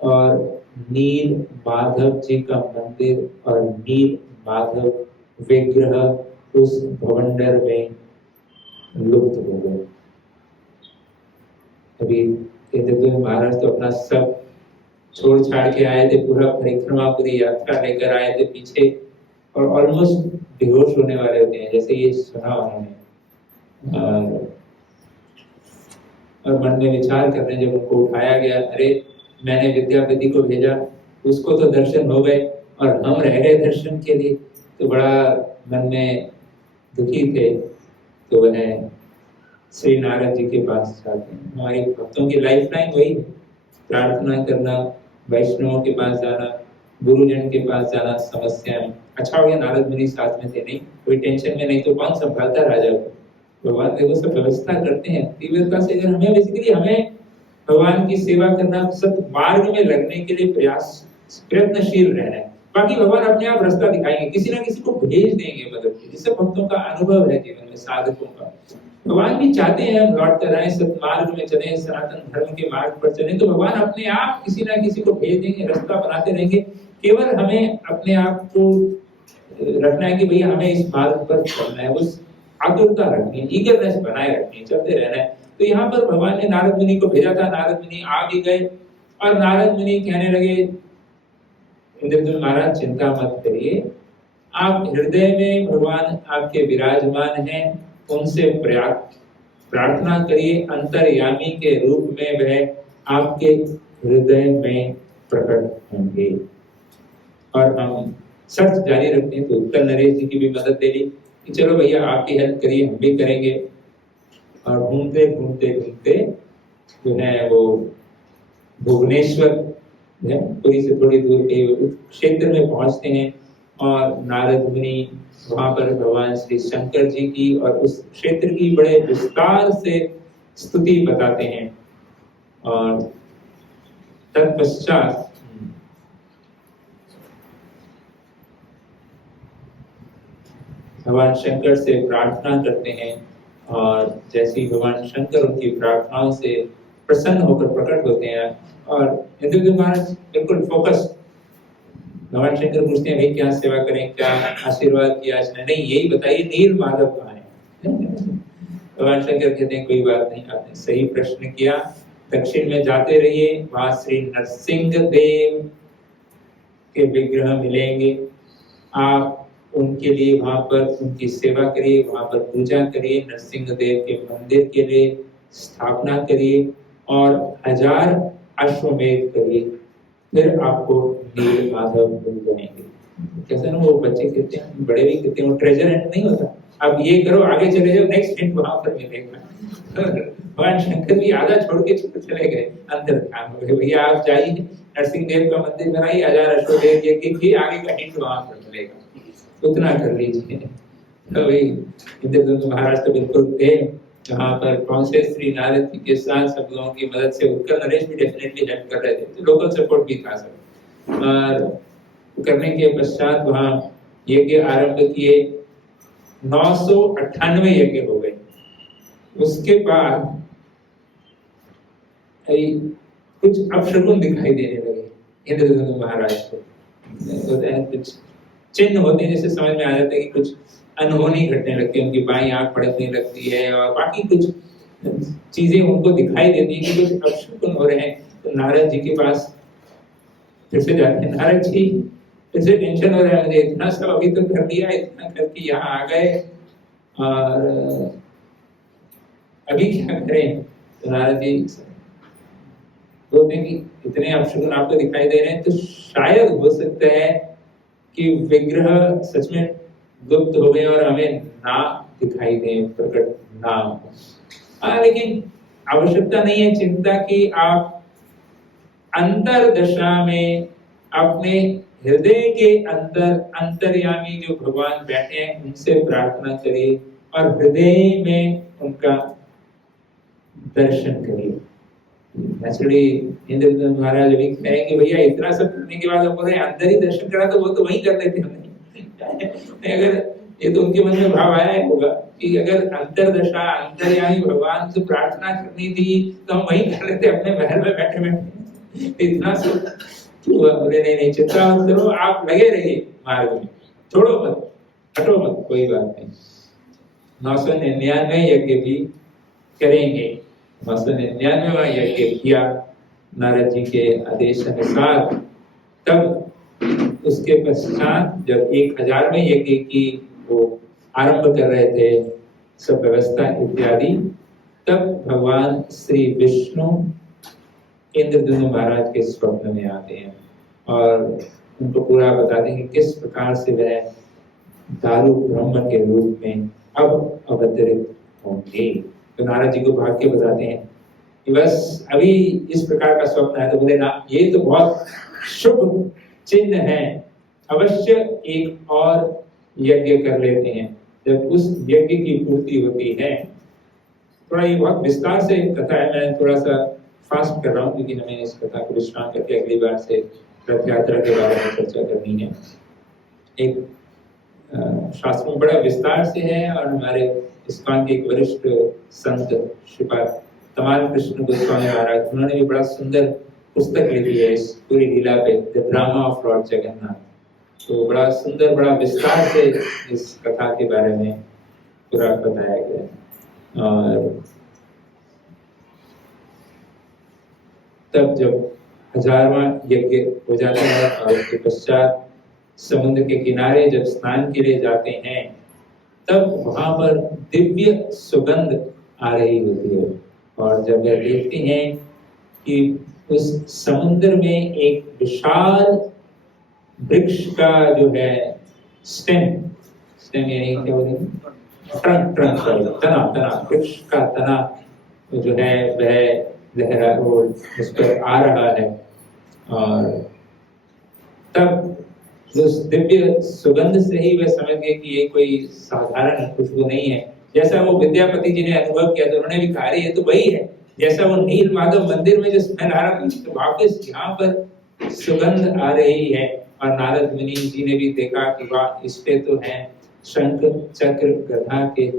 और नील माधव जी का मंदिर और नील माधव विग्रह उस भवंडर में लुप्त हो गए। अभी इंद्रदम्न महाराज तो अपना सब छोड़ छाड़ के आए थे, पूरा परिक्रमा पूरी यात्रा लेकर आए थे पीछे, और ऑलमोस्ट बेहोश होने वाले होते हैं जैसे ये सुना उन्होंने। और मन में विचार करने जब उनको उठाया गया, अरे मैंने विद्यापति को भेजा, उसको तो दर्शन हो गए और हम रह गए दर्शन के लिए, तो बड़ा मन में दुखी थे। तो वह श्री नारद जी के पास जाते हैं। हमारी भक्तों की लाइफ लाइन वही है, प्रार्थना करना, वैष्णवों के पास जाना, गुरुजन के पास जाना, समस्याएं। अच्छा हो गया नारद मुनि साथ में थे, नहीं कोई टेंशन में, नहीं तो कौन संभालता राजा को। भगवान देखो सब व्यवस्था करते हैं तीव्रता से। अगर हमें बेसिकली हमें भगवान की सेवा करना, सत्मार्ग में लगने के लिए प्रयत्नशील रहना है। बाकी भगवान अपने आप रास्ता दिखाएंगे, किसी ना किसी को भेज देंगे मदद के। जिससे भक्तों का अनुभव है जीवन में, साधकों का। भगवान भी चाहते हैं हम लौट कर आए, सत्मार्ग में चले, सनातन धर्म के मार्ग पर चले, तो भगवान अपने आप किसी ना किसी को भेज देंगे, रास्ता बनाते रहेंगे। केवल हमें अपने आप को रखना है कि भैया हमें इस मार्ग पर चलना है, उस आतुरता रखनी है, ईगरनेस बनाए रखनी है, चलते रहना है। तो यहाँ पर भगवान ने नारद मुनि को भेजा था, नारद मुनि आ भी गए और नारद मुनि कहने लगे, इंद्रद्युम्न महाराज चिंता मत करिए, आप हृदय में भगवान आपके विराजमान हैं, उनसे प्रार्थना करिए, अंतर्यामी के रूप में वह आपके हृदय में प्रकट होंगे। और हम सर्च जारी रखते हैं। तो उत्तर नरेश जी की भी मदद ले ली कि चलो भैया आपकी हेल्प करिए, हम भी करेंगे। और घूमते घूमते घूमते जो है वो भुवनेश्वर पुरी से थोड़ी दूर के क्षेत्र में पहुंचते हैं और नारद मुनि वहां पर भगवान श्री शंकर जी की और उस क्षेत्र की बड़े विस्तार से स्तुति बताते हैं। और तत्पश्चात भगवान शंकर से प्रार्थना करते हैं और जैसे ही भगवान शंकर उनकी प्रार्थनाओं से प्रसन्न होकर प्रकट होते हैं और इंद्रद्युम्न महाराज बिल्कुल फोकस, भगवान शंकर पूछते हैं भाई क्या सेवा करें, क्या आशीर्वाद किया इसने, नहीं यही बताइए नील माधव कहाँ है। भगवान शंकर कहते हैं कोई बात नहीं, आपने सही प्रश्न किया, दक्षिण में जाते रहिए, वहां श्री नरसिंह देव के विग्रह मिलेंगे, आप उनके लिए वहां पर उनकी सेवा करिए, वहां पर पूजा करिए, नरसिंह देव के मंदिर के लिए स्थापना करिए और 1000 अश्वमेध करिए, फिर आपको नील माधव मिल जाएंगे। कैसे ना वो बच्चे कहते हैं, बड़े भी कहते हैं, वो ट्रेजर हंट नहीं होता, अब ये करो आगे चले जाओ, नेक्स्ट हिंट वहां पर मिलेगा। भगवान शंकर भी आधा छोड़ के चले गए, अंदर ध्यान हो गए, भैया आप जाइए नरसिंह देव का मंदिर बनाइए, 1000 अश्वमेध यज्ञ, आगे का हिंट वहां पर मिलेगा, उतना कर लीजिए। तो भाई इंद्रद्युम्न महाराज तो बिल्कुल थे जहाँ पर पहुंचे श्री नारद जी के साथ, सब लोगों की मदद से उत्कल नरेश भी डेफिनेटली हेल्प कर रहे थे, तो लोकल सपोर्ट भी था सब। और करने के पश्चात वहाँ यज्ञ आरंभ किए, 998 यज्ञ हो गए। उसके बाद कुछ अपशकुन दिखाई देने लगे इंद्रद्युम्न महाराज को। कुछ चिन्ह होते हैं, जैसे समझ में आ जाता है कि कुछ अनहोनी घटने लगती है, उनकी बाईं आंख फड़कने लगती है और बाकी कुछ चीजें उनको दिखाई देती है कि कुछ अपशकुन हो रहे हैं। तो नारद जी के पास फिर से जाते हैं, नारद जी फिर से टेंशन हो रहा है, मुझे इतना सब अभी तो कर दिया, इतना करके यहाँ आ गए और अभी क्या करें। तो नारद जी बोलते हैं कि इतने अपशकुन आपको दिखाई दे रहे हैं, तो शायद हो सकता है कि विग्रह सच में गुप्त हो गए और हमें ना दिखाई दे, प्रकट ना हो। लेकिन आवश्यकता नहीं है चिंता की, आप अंतरदशा में अपने हृदय के अंदर अंतर्यामी जो भगवान बैठे हैं उनसे प्रार्थना करिए और हृदय में उनका दर्शन करिए। नेचुरली इंद्रद्युम्न महाराज भी कहेंगे भैया इतना सब करने के बाद बोले अंदर ही दर्शन करा, तो वो तो वही कर लेते हमने। अगर ये तो उनके मन में भाव आया होगा कि अगर अंतरदशा अंतर्यामी भगवान से प्रार्थना करनी थी तो हम वही कर लेते अपने महल में बैठे बैठे, इतना सब बोले नहीं चिंता मत करो, आप लगे रहिए मार्ग में, छोड़ो मत, हटो मत, कोई बात नहीं। 999 यज्ञ भी करेंगे। 999वां यज्ञ किया नारद जी के आदेश अनुसार। तब उसके पश्चात जब 1000वें यज्ञ की वो आरंभ कर रहे थे सब व्यवस्था इत्यादि, तब भगवान श्री विष्णु इंद्रद्युम्न महाराज के स्वप्न में आते हैं और उनको पूरा बताते हैं कि किस प्रकार से वह दारू ब्रह्म के रूप में अब अवतरित होंगे। तो नारद जी को भाग के बताते हैं कि बस अभी इस प्रकार का स्वप्न है। तो बोले ना ये तो बहुत शुभ चिन्ह है, अवश्य एक और यज्ञ कर लेते हैं। जब उस यज्ञ की पूर्ति होती है, थोड़ा ये बहुत विस्तार से कथा है, मैं थोड़ा सा फास्ट कर रहा हूँ क्योंकि हमें इस कथा को विश्राम करके अगली बार से रथ यात्रा के बारे में चर्चा करनी है। एक शास्त्र में बड़ा विस्तार से है और हमारे इस्कॉन के एक वरिष्ठ संत श्रीपाद तमाल कृष्ण गोस्वामी महाराज, उन्होंने भी बड़ा सुंदर पुस्तक लिखी है इस पूरी लीला पे, the drama of Lord Jagannath. तो बड़ा सुंदर, बड़ा विस्तार से इस कथा के बारे में पूरा बताया गया। और तब जब 1000वां यज्ञ हो जाता है और उसके पश्चात समुद्र के किनारे जब स्नान के लिए जाते हैं, तब वहां पर दिव्य सुगंध आ रही होती है। और जब वे देखते हैं कि उस समुद्र में एक विशाल वृक्ष का जो है स्टेम यानी क्या बोलेंगे, तना वृक्ष का तना जो है वह लहरा और उस पर आ रहा है। और तब उस दिव्य सुगंध से ही वह समझ गए कि ये कोई साधारण खुशबू नहीं है। जैसा वो विद्यापति जी ने अनुभव किया तो उन्होंने भी कहा ये तो वही है, जैसा वो नील माधव मंदिर में जो स्मेल आ रहा था, तो वापस यहाँ पर सुगंध आ रही है। और नारद मुनि जी ने भी देखा कि वाह, इस पे तो है शंख चक्र गदा के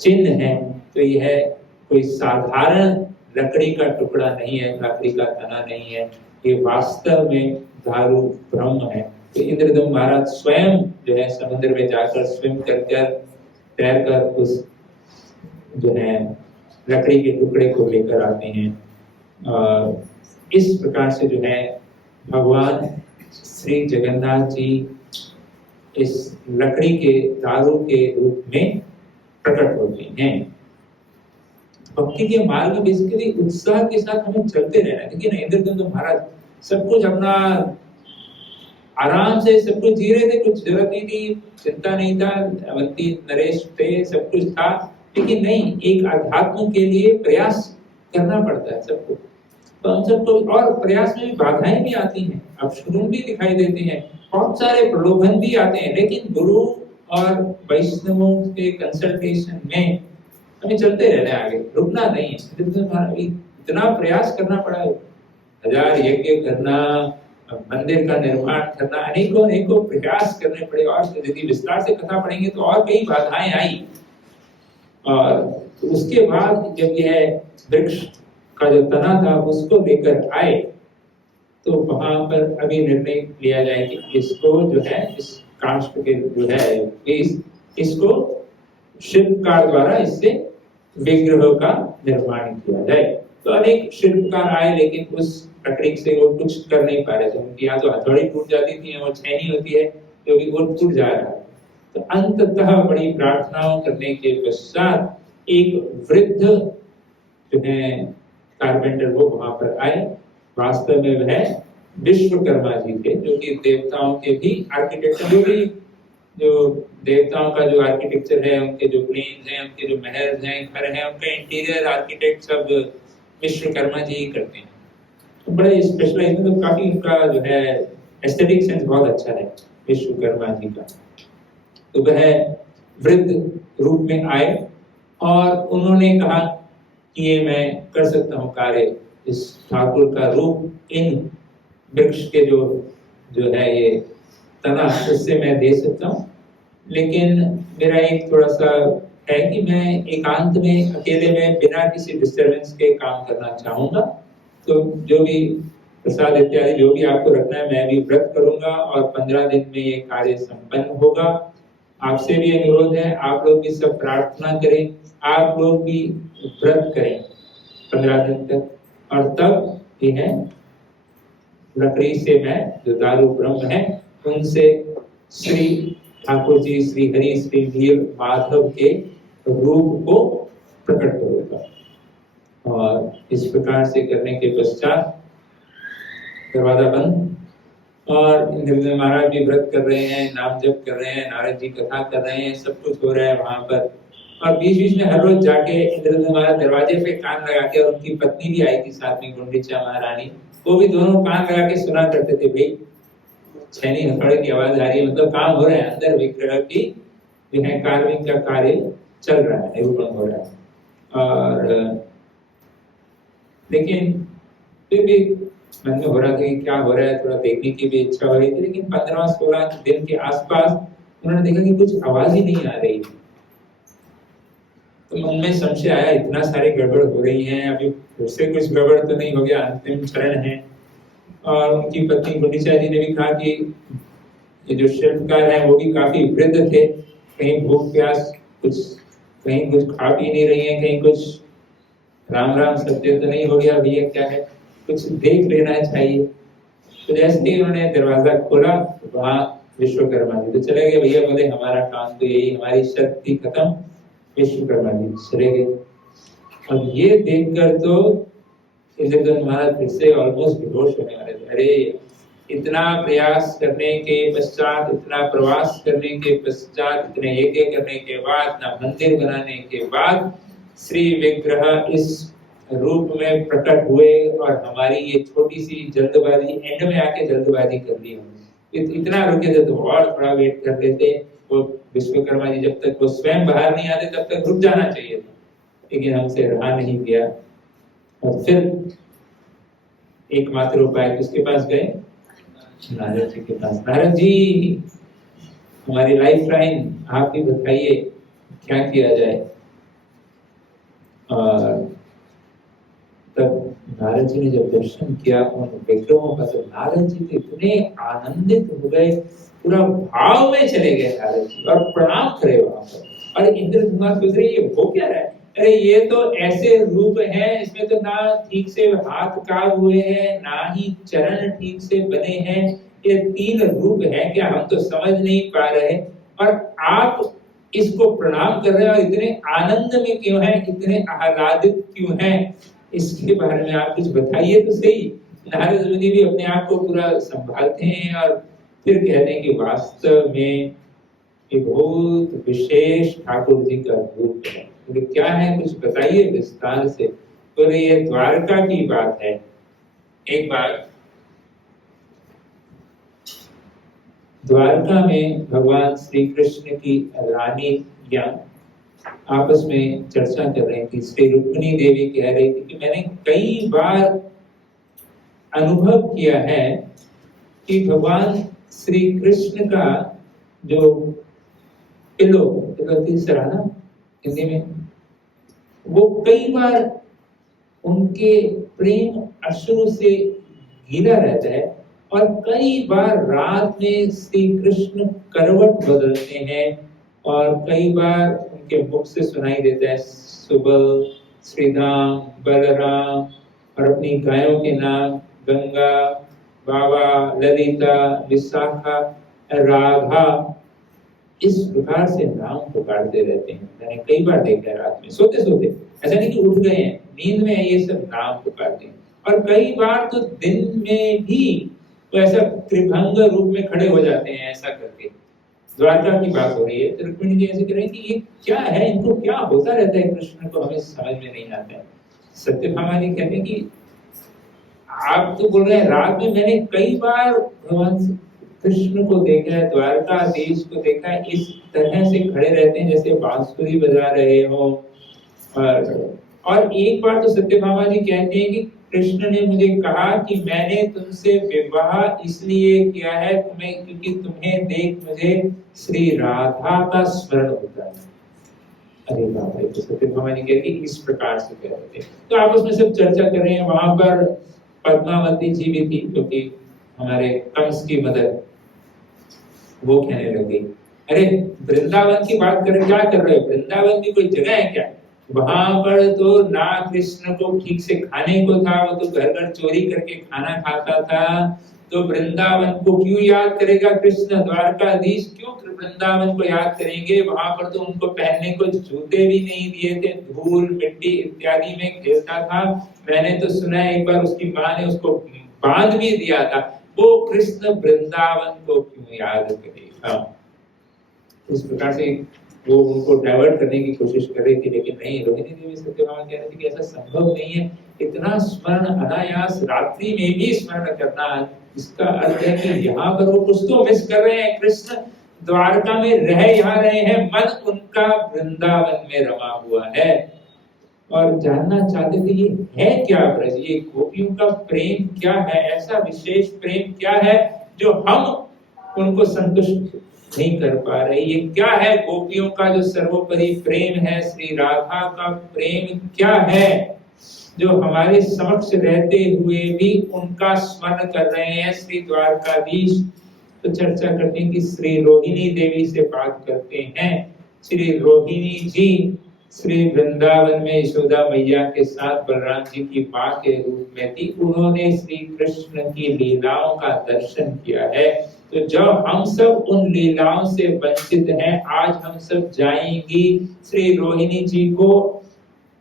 चिन्ह हैं, तो यह कोई साधारण लकड़ी का टुकड़ा नहीं है, लकड़ी का तना नहीं है, ये वास्तव में दारू ब्रह्म है। तो इंद्रदम्न महाराज स्वयं जो है समुद्र में जाकर स्विम कर तैरकर उस जो है लकड़ी के टुकड़े को लेकर आते हैं। इस प्रकार से जो है भगवान श्री जगन्नाथ जी इस लकड़ी के दारू के रूप में प्रकट होते हैं। भक्ति के मार्ग में बेसिकली उत्साह के साथ हमें चलते रहना है। देखिए ना, इंद्रदम्न महाराज सब कुछ अपना आराम से सब कुछ जी रहे थे, कुछ जरूरत नहीं थी, चिंता नहीं था, अवंती नरेश थे, सब कुछ था, लेकिन नहीं, एक अध्यात्म के लिए प्रयास करना पड़ता है सबको। तो हम सबको, और प्रयास में भी बाधाएं भी आती हैं, अपशगुन भी दिखाई देते हैं, बहुत सारे प्रलोभन भी आते हैं, लेकिन गुरु और वैष्णवों के कंसल्टेशन में हमें चलते रहना है, आगे रुकना नहीं है। इतना प्रयास करना पड़ा है, 1000 यज्ञ करना, मंदिर का निर्माण करना, अनेकों प्रयास करने पड़े। और यदि विस्तार से कथा पढ़ेंगे तो और कई बाधाएं आई। और उसके बाद जब यह वृक्ष का जो तना था उसको लेकर आए, तो वहां पर अभी निर्णय लिया जाए कि इसको जो है, इस काष्ठ के जो है इसको शिल्पकार द्वारा इससे विग्रह का निर्माण किया जाए। तो अनेक शिल्पकार आए, लेकिन उस लकड़ी से वो कुछ कर नहीं पा रहे थे। उनकी यहाँ तो हथौड़ी टूट जाती थी, वो छेनी होती है जो कि वो टूट जा रहा है। तो अंततः बड़ी प्रार्थनाओं करने के पश्चात एक वृद्ध जो है कारपेंटर वो वहां पर आए। वास्तव में वह विश्वकर्मा जी थे, जो कि देवताओं के भी आर्किटेक्चर, जो देवताओं का जो आर्किटेक्चर है, उनके जो प्लेन्स हैं, उनके जो महल हैं, घर हैं, उनका इंटीरियर आर्किटेक्ट सब विश्वकर्मा जी ही करते हैं। तो बड़े स्पेशलाइज, मतलब काफी उनका जो है एस्थेटिक सेंस बहुत अच्छा है विश्वकर्मा जी का। तो वह वृद्ध रूप में आए और उन्होंने कहा कि ये मैं कर सकता हूँ कार्य, इस ठाकुर का रूप इन वृक्ष के जो है ये तना, उससे मैं दे सकता हूँ, लेकिन मेरा एक थोड़ा सा है कि मैं एकांत में अकेले में बिना किसी डिस्टरबेंस के काम करना चाहूंगा। तो जो भी प्रसाद इत्यादि जो भी आपको रखना है, मैं भी व्रत करूंगा और 15 दिन में ये कार्य संपन्न होगा। आपसे भी अनुरोध है, आप लोग भी सब प्रार्थना करें, आप लोग भी व्रत करें 15 दिन तक, और तब ये है लकड़ी से मैं जो दारू ब्रह्म है उनसे श्री ठाकुर जी, श्री हरि, श्री नील माधव के रूप को प्रकट करूंगा। और इस प्रकार से करने के पश्चात दरवाजा बंद, और इंद्रदेव महाराज भी व्रत कर रहे हैं, नाम जप कर रहे हैं, नारद जी कथा कर रहे हैं, सब कुछ हो रहा है वहां पर। और बीच बीच में हर रोज जाके इंद्रदेव महाराज दरवाजे पे कान लगा के, और उनकी पत्नी भी आई थी साथ में, गुंडीचा महारानी, वो भी दोनों कान लगा के सुना करते थे, भाई छेनी हथौड़े की आवाज आ रही है, मतलब काम हो रहा है, अंदर विग्रह की जो है कार्विंग का कार्य चल रहा है, निरूपण हो रहा है। और लेकिन फिर भी मन में हो रहा था कि क्या हो रहा है, थोड़ा देखने की भी इच्छा हो रही थी, लेकिन 15-16 दिन के आसपास उन्होंने देखा कि कुछ आवाज ही नहीं आ रही। तो मन में संशय आया, इतना सारी गड़बड़ हो रही है, अभी फिर से कुछ गड़बड़ तो नहीं हो गया, अंतिम चरण है। और उनकी पत्नी गुंडीचा जी ने भी कहा कि ये जो शिल्पकार हैं वो भी काफी वृद्ध थे, कहीं भूख प्यास कुछ, कहीं कुछ खा पी नहीं रही है, कहीं कुछ राम राम सत्य तो नहीं हो गया भैया, क्या है, कुछ देख लेना चाहिए। तो जैसे ही उन्होंने दरवाजा खोला, वहां विश्वकर्मा जी तो चले गए। भैया बोले हमारा काम तो यही, हमारी शक्ति खत्म, विश्वकर्मा जी चले गए। अब ये देखकर तो इंद्रधनुष महाराज फिर से ऑलमोस्ट बेहोश होने वाले थे। अरे इतना प्रयास करने के पश्चात, इतना प्रवास करने के पश्चात, इतने यज्ञ करने के बाद, ना मंदिर बनाने के बाद श्री विग्रह इस रूप में प्रकट हुए और हमारी ये छोटी सी जल्दबाजी, एंड में आके जल्दबाजी कर ली हमने। इतना रुके थे तो और थोड़ा वेट कर लेते। वो विश्वकर्मा जी जब तक वो स्वयं बाहर नहीं आते तब तक रुक जाना चाहिए था, लेकिन हमसे रहा नहीं गया। और फिर एकमात्र उपाय किसके पास गए? नारद जी के पास। नारद जी हमारी लाइफ लाइन आप ही बताइए, क्या किया जाए? और तब नारद जी ने जब दर्शन किया उन विग्रहों का, तो नारद जी तो इतने आनंदित हो गए, पूरा भाव में चले गए नारद जी और प्रणाम करे वहां पर। और इंद्रधनुष सोच रहे ये हो क्या रहा है? अरे ये तो ऐसे रूप है, इसमें तो ना ठीक से हाथ काब हुए हैं, ना ही चरण ठीक से बने हैं, ये 3 रूप है क्या, हम तो समझ नहीं पा रहे। और आप इसको प्रणाम कर रहे हैं और इतने आनंद में क्यों हैं, इतने आह्लादित क्यों हैं, इसके बारे में आप कुछ बताइए तो सही। नारद मुनि भी अपने आप को पूरा संभालते हैं और फिर कहते हैं कि वास्तव में ये बहुत विशेष ठाकुर जी का रूप है। तो क्या है, कुछ बताइए विस्तार से। तो ये द्वारका की बात है। एक बार द्वारका में भगवान श्री कृष्ण की रानी या आपस में चर्चा कर रहे थी। श्री रुक्मिणी देवी कह रही थी कि मैंने कई बार अनुभव किया है कि भगवान श्री कृष्ण का जो पिलो तीसरा ना हिंदी में, वो कई बार उनके प्रेम अश्रु से गीला रहता है और कई बार रात में श्री कृष्ण करवट बदलते हैं और कई बार उनके मुख से सुनाई देता है सुबल, श्रीराम, बलराम और अपनी गायों के नाम गंगा, बाबा, ललिता, विशाखा, राधा, इस प्रकार से नाम पुकारते रहते हैं। मैंने कई बार देखा है रात में सोते सोते, ऐसा नहीं कि उठ गए हैं, नींद में ये सब नाम पुकारते हैं। और कई बार तो दिन में भी तो ऐसा त्रिभंग रूप में खड़े हो जाते हैं, ऐसा करके। द्वारका की बात हो रही है, तो रुक्मिणी जी ऐसे कह रहे हैं कि ये क्या है, इनको क्या होता रहता है कृष्ण को, हमें समझ में नहीं आता है। सत्यभामा जी कहते हैं कि आप तो बोल रहे हैं रात में मैंने कई बार भगवान कृष्ण को देखा है, द्वारका देश को देखा है, इस तरह से खड़े रहते हैं जैसे बांसुरी बजा रहे हो। और एक बार तो सत्यभामा जी कहते हैं कि कृष्ण ने मुझे कहा कि मैंने तुमसे विवाह इसलिए किया है तुम्हें, क्योंकि तुम्हें देख मुझे श्री राधा का स्मरण होता है। अरे बाप रे, तो सत्यभामा जी कहती इस प्रकार से कह रहे थे। तो आपस में सब चर्चा कर रहे हैं। वहां पर पद्मावती जी भी थी, जो कि हमारे कंस की मदर। वो कहने लगी, अरे वृंदावन की बात कर, क्या कर रहे हो? वृंदावन की कोई जगह है क्या? वहां पर तो ना कृष्ण को ठीक से खाने को था, वो तो घर घर चोरी करके खाना खाता था। तो वृंदावन को क्यों याद करेगा कृष्ण? द्वारकाधीश क्यों वृंदावन को याद करेंगे? वहां पर तो उनको पहनने को जूते भी नहीं दिए थे, धूल मिट्टी इत्यादि में खेलता था। मैंने तो सुना है एक बार उसकी माँ ने उसको बांध भी दिया था। वो कृष्ण वृंदावन को क्यों याद करेगा? इस प्रकार से वो उनको डाइवर्ट करने की कोशिश कर रही थी, लेकिन नहीं। रोहिणी देवी सत्यभामा कह रही थी कि ऐसा संभव नहीं है, इतना स्मरण अनायास रात्रि में भी स्मरण करना। इसका अर्थ है कि यहाँ पर वो कुछ तो मिस कर रहे हैं। कृष्ण द्वारका में रह यहाँ रहे हैं, मन उनका वृंदावन में रमा हुआ है। और जानना चाहते थे ये है क्या ब्रज, ये गोपियों का प्रेम क्या है, ऐसा विशेष प्रेम क्या है जो हम उनको संतुष्ट नहीं कर पा रहे। ये क्या है गोपियों का जो सर्वोपरि प्रेम है, श्री राधा का प्रेम क्या है जो हमारे समक्ष रहते हुए भी उनका स्मरण कर रहे हैं श्री द्वारकाधीश। तो चर्चा करते हैं कि श्री रोहिणी देवी से बात करते हैं। श्री रोहिणी जी श्री वृंदावन में यशोदा मैया के साथ बलराम जी की मां के रूप में थी। उन्होंने श्री कृष्ण की लीलाओं का दर्शन किया है। तो जब हम सब उन लीलाओं से वंचित हैं, आज हम सब जाएंगी श्री रोहिणी जी को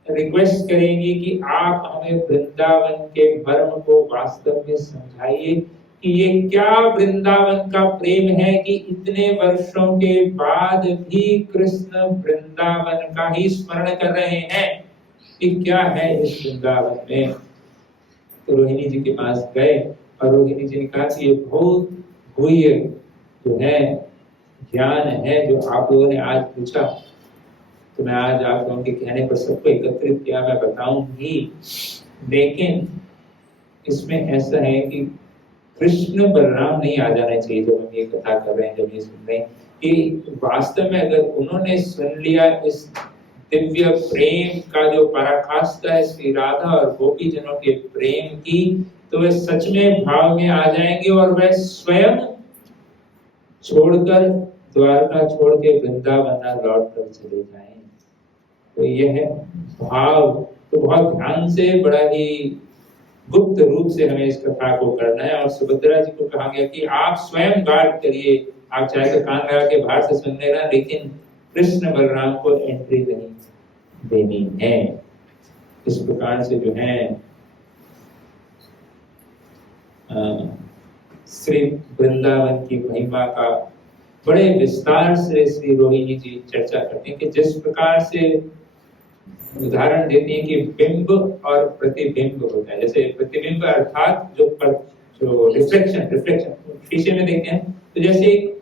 रिक्वेस्ट करेंगे कि आप हमें वृंदावन के मर्म को वास्तव में समझाइए कि ये क्या वृंदावन का प्रेम है कि इतने वर्षों के बाद भी कृष्ण वृंदावन का ही स्मरण कर रहे हैं कि क्या है इस वृंदावन में। तो रोहिणी जी के पास गए और रोहिणी जी ने कहा कि ये बहुत गुह्य जो है ज्ञान है जो आप लोगों ने आज पूछा, तो मैं आज आप लोगों के कहने पर सबको एकत्रित किया, मैं बताऊंगी। लेकिन इसमें ऐसा है कि कृष्ण बलराम नहीं आ जाना चाहिए जब हम ये कथा कर रहे हैं, जब ये सुन रहे हैं कि वास्तव में अगर उन्होंने सुन लिया इस दिव्य प्रेम का जो पराकाष्ठा है श्री राधा और गोपी जनों के प्रेम की, तो वे सच में भाव में आ जाएंगे और वे स्वयं छोड़कर द्वारका छोड़ के वृंदावन लौट कर चले जाएं। तो यह भाव तो बहुत ध्यान से, बड़ा ही गुप्त रूप से हमें इस कथा को करना है। और सुभद्रा जी को कहा गया कि आप स्वयं गार्ड करिए, आप चाहे तो कान लगा के बाहर से सुन लेना, लेकिन कृष्ण बलराम को एंट्री नहीं देनी है। इस प्रकार से जो है श्री वृंदावन की महिमा का बड़े विस्तार से श्री रोहिणी जी चर्चा करते हैं कि जिस प्रकार से उदाहरण देती है कि बिंब और प्रतिबिंब होता है। जैसे प्रतिबिंब अर्थात जो रिफ्लेक्शन शीशे में देखते हैं, तो जैसे एक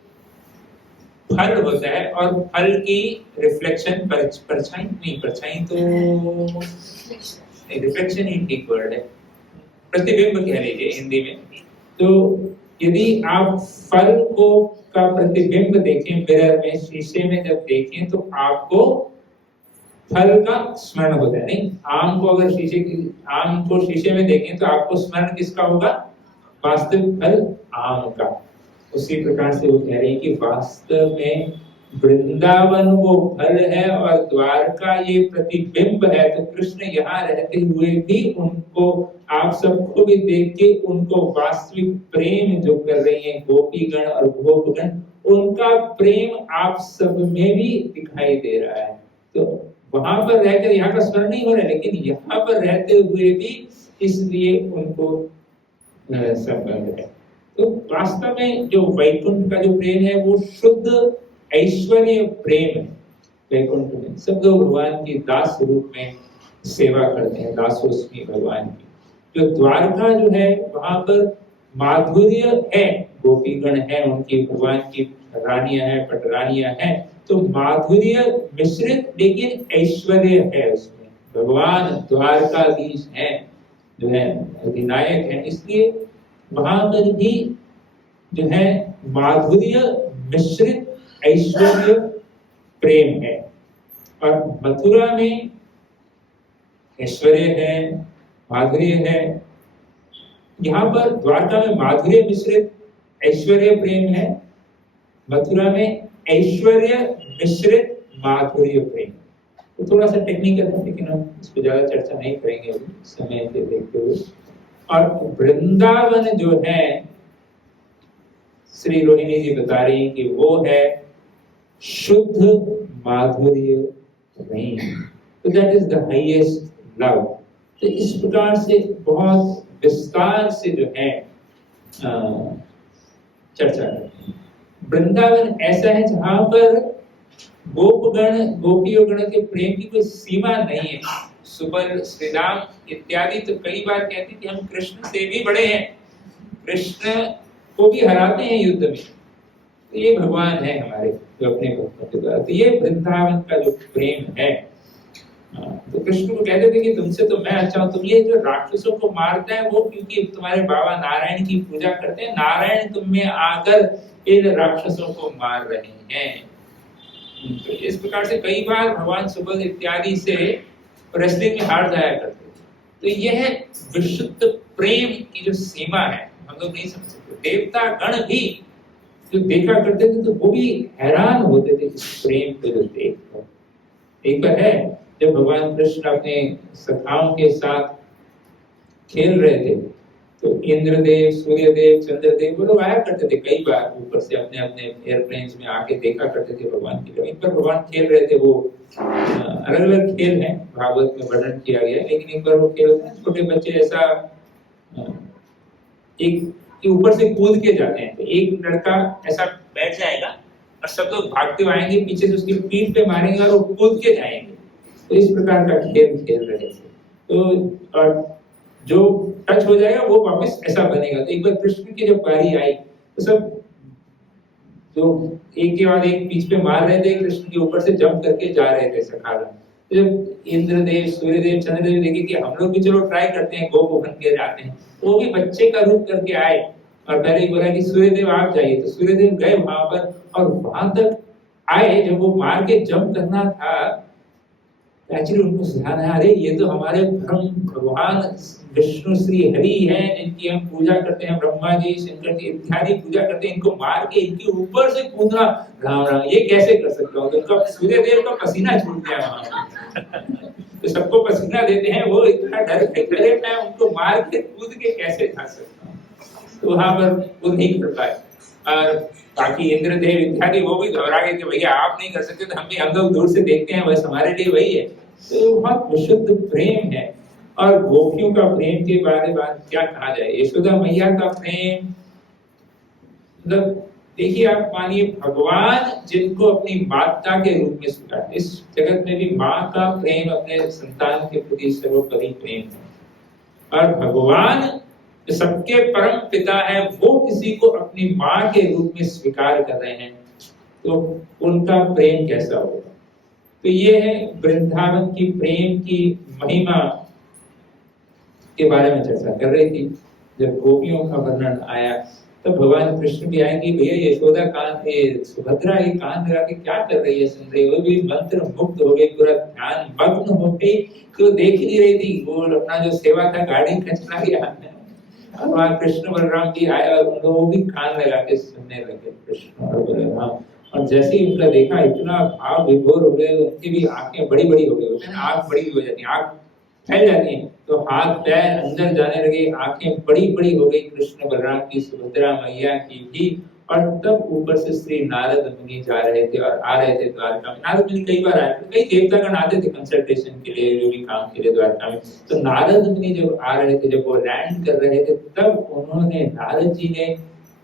फल होता है और फल की रिफ्लेक्शन परछाई नहीं, परछाई तो रिफ्लेक्शन ही ठीक वर्ड है, प्रतिबिंब कह लीजिए हिंदी में। तो यदि आप फल को का प्रतिबिंब देखें मिरर में, शीशे में जब देखें, तो आपको फल का स्मरण होता है। नहीं, आम को अगर आम को शीशे में देखें तो आपको स्मरण किसका होगा? वास्तविक फल आम का। उसी प्रकार से वो कह रही है कि वास्तव में वृंदावन वो फल है और द्वारका ये प्रतिबिंब है। तो कृष्ण यहाँ रहते हुए भी उनको, आप सबको भी देख के उनको वास्तविक प्रेम जो कर रही है गोपीगण और गोपगण, उनका प्रेम आप सब में भी दिखाई दे रहा है। तो वहां पर रहकर यहाँ का स्मरण नहीं हो रहा है, लेकिन यहाँ पर रहते हुए भी इसलिए उनको संबंध है। तो वास्तव में जो वैकुंठ का जो प्रेम है वो शुद्ध ऐश्वर्य प्रेम है। वैकुंठ में सब लोग भगवान की दास रूप में सेवा करते हैं, दासोस्मी भगवान की। जो द्वारका जो है वहां पर माधुर्य है, गोपीगण है, उनकी भगवान की रानियां हैं, पटरानियां हैं, तो माधुर्य मिश्रित लेकिन ऐश्वर्य है उसमें। भगवान द्वारकाधीश हैं, जो है अधिनायक हैं, इसलिए वहां पर भी जो है माधुर्य मिश्रित ऐश्वर्य प्रेम है। और मथुरा में ऐश्वर्य है, माधुर्य है। यहाँ पर द्वारका में माधुर्य मिश्रित ऐश्वर्य प्रेम है, मथुरा में ऐश्वर्य मिश्रित माधुर्य प्रेम। तो थोड़ा सा टेक्निकल है, लेकिन हम इस पर ज्यादा चर्चा नहीं करेंगे अभी समय के देखते हुए। और वृंदावन जो है श्री रोहिणी जी बता रही है कि वो है शुद्ध माधुर्य प्रेम। तो that is the highest love. तो इस प्रकार से बहुत विस्तार से जो है चर्चा करते हैं। वृंदावन ऐसा है जहां पर गोपगण गोपियोगण के प्रेम की कोई सीमा नहीं है। सुबल श्री राम इत्यादि तो कई बार कहते हैं कि हम कृष्ण से भी बड़े हैं, कृष्ण को भी हराते हैं युद्ध में। तो ये भगवान है हमारे जो अपने भक्तों के द्वारा। तो ये वृंदावन का जो प्रेम है तो कृष्ण को कहते थे कि तुमसे तो मैं अच्छा हूं, तुम ये जो राक्षसों को मारता है वो क्योंकि तुम्हारे बाबा नारायण की पूजा करते हैं, नारायण तुम में आकर इन राक्षसों को मार रहे हैं। तो इस प्रकार से कई बार भगवान सुबल इत्यादि से रेसलिंग में हार जाया करते थे। तो यह विशुद्ध प्रेम की जो सीमा है हम लोग नहीं समझ सकते। देवता गण भी जो देखा करते थे तो वो भी हैरान होते थे इस प्रेम को जो देखकर। एक बार है जब भगवान कृष्ण अपने सखाओं के साथ खेल रहे थे तो इंद्रदेव, सूर्यदेव, चंद्रदेव वो लोग आया करते थे कई बार ऊपर से अपने अपने एयरप्लेन्स में आके देखा करते थे भगवान की। एक बार भगवान खेल रहे थे, वो अलग अलग खेल हैं भागवत में वर्णन किया गया, लेकिन एक बार वो खेल होता है छोटे बच्चे ऐसा एक के ऊपर से कूद के जाते हैं, तो एक लड़का ऐसा बैठ जाएगा और सब लोग भागते हुए आएंगे पीछे से उसकी पीठ पे मारेंगे और वो कूद के जाएंगे। तो इस प्रकार का खेल खेल रहे थे। तो और जो टच हो जाएगा वो वापस ऐसा बनेगा। तो एक बार कृष्ण की जब बारी आई तो सब जो एक के बाद एक बीच पे मार रहे थे, कृष्ण के ऊपर से जंप करके जा रहे थे सखागण। तो जब इंद्रदेव, सूर्यदेव, चंद्रदेव देखे कि हम लोग भी चलो ट्राई करते हैं, गो बन के जाते हैं, वो भी बच्चे का रूप करके आए और पहले ही बोला कि सूर्यदेव आप जाइए। तो सूर्यदेव गए वहां पर और वहां तक आए, जब वो मार के जंप करना था एक्चुअली उनको ध्यान है, अरे ये तो हमारे परम भगवान विष्णु श्री हरि हैं जिनकी हम पूजा करते हैं, ब्रह्मा जी, शंकर जी इत्यादि पूजा करते हैं, इनको मार के इनके ऊपर से कूदना, राम राम ये कैसे कर सकता हूँ। तो उनका सूर्यदेव का पसीना छूट गया वहां। तो सबको पसीना देते हैं, वो इतना डर गए मैं उनको मार के कूद के कैसे खा सकता हूँ। तो वहां पर वो नहीं कर पाए और बाकी इंद्रदेव इत्यादि वो भी घबरा गए कि भैया आप नहीं कर सकते तो हम लोग दूर से देखते हैं, बस हमारे लिए वही है। तो बहुत विशुद्ध प्रेम है। और गोपियों का प्रेम के बारे में क्या कहा जाए, यशोदा मैया का प्रेम, मतलब देखिए आप मानिए भगवान जिनको अपनी माता के रूप में स्वीकार, इस जगत में भी माँ का प्रेम अपने संतान के प्रति सर्वोपरि प्रेम है। और भगवान सबके परम पिता है, वो किसी को अपनी माँ के रूप में स्वीकार कर रहे हैं तो उनका प्रेम कैसा होगा। तो ये है वृंदावन की प्रेम की महिमा के बारे में चर्चा कर रही थी। जब गोपियों का वर्णन आया तो भगवान कृष्ण भी आएंगे, भैया यशोदा कान सुभद्रा ये कान लगा के क्या कर रही है, सुन रही, वो भी मंत्र मुग्ध हो गई, पूरा ध्यान मग्न हो गई, तो देख नहीं रही थी, वो अपना जो सेवा था गाड़ी खचला गया। और वहां कृष्ण बलराम जी आए और उन लोगों भी कान लगा के सुनने लगे कृष्ण और बलराम। और जैसे ही उनका देखा इतना भाव विभोर हो गए, उनकी भी आंखें बड़ी बड़ी हो गई, होते हैं ना आंख बड़ी हो जाती है, आंख फैल जाती है, तो हाथ पैर अंदर जाने लगे, आंखें बड़ी बड़ी हो गई कृष्ण बलराम की, सुभद्रा मैया की भी। और तब ऊपर से श्री नारद मुनि जा रहे थे और आ रहे थे द्वारका में। नारद मुनि कई बार आए, कई देवतागण आते थे कंसल्टेशन के लिए, जो भी काम के लिए द्वारका में। तो नारद मुनि जब आ रहे थे, जब वो लैंड कर रहे थे, तब उन्होंने, नारद जी ने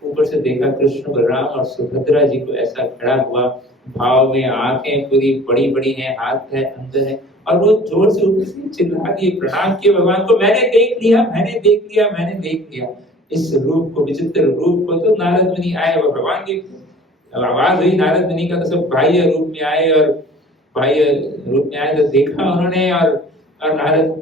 ऊपर से देखा कृष्ण बलराम और सुभद्रा जी को ऐसा खड़ा हुआ भाव में, आंखें पूरी बड़ी बड़ी हैं, हाथ है अंदर है, और वो जोर से ऊपर से चिल्ला दिए, प्रणाम किए भगवान को, मैंने देख लिया, मैंने देख लिया, मैंने देख लिया इस रूप को, विचित्र रूप को। तो नारद मुनि आए, वो भगवान की आवाज हुई नारद मुनि का, तो सब बाह्य रूप में आए, और बाह्य रूप में आए तो देखा उन्होंने, और नारद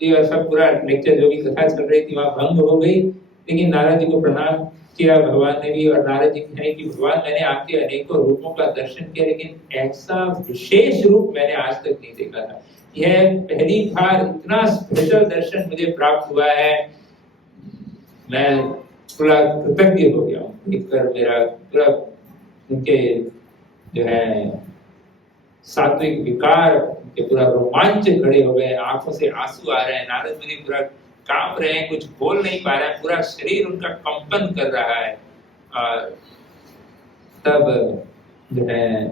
जी और सब पूरा लेक्चर जो भी कथा चल रही थी वहां भंग हो गई। लेकिन नारद जी को प्रणाम किया भगवान ने भी, और नारद जी कहे कि भगवान मैंने आपके अनेकों रूपों का दर्शन किया, लेकिन ऐसा विशेष रूप मैंने आज तक नहीं देखा था। यह पहली बार इतना स्पेशल दर्शन मुझे प्राप्त हुआ है, मैं पूरा कृतज्ञ हो गया हूँ देखकर। मेरा पूरा उनके जो है सात्विक विकार के पूरा रोमांच खड़े हो गए, आंखों से आंसू आ रहे हैं, नारद मुनि पूरा कांप रहे हैं, कुछ बोल नहीं पा रहे हैं, पूरा शरीर उनका कंपन कर रहा है। और तब जो है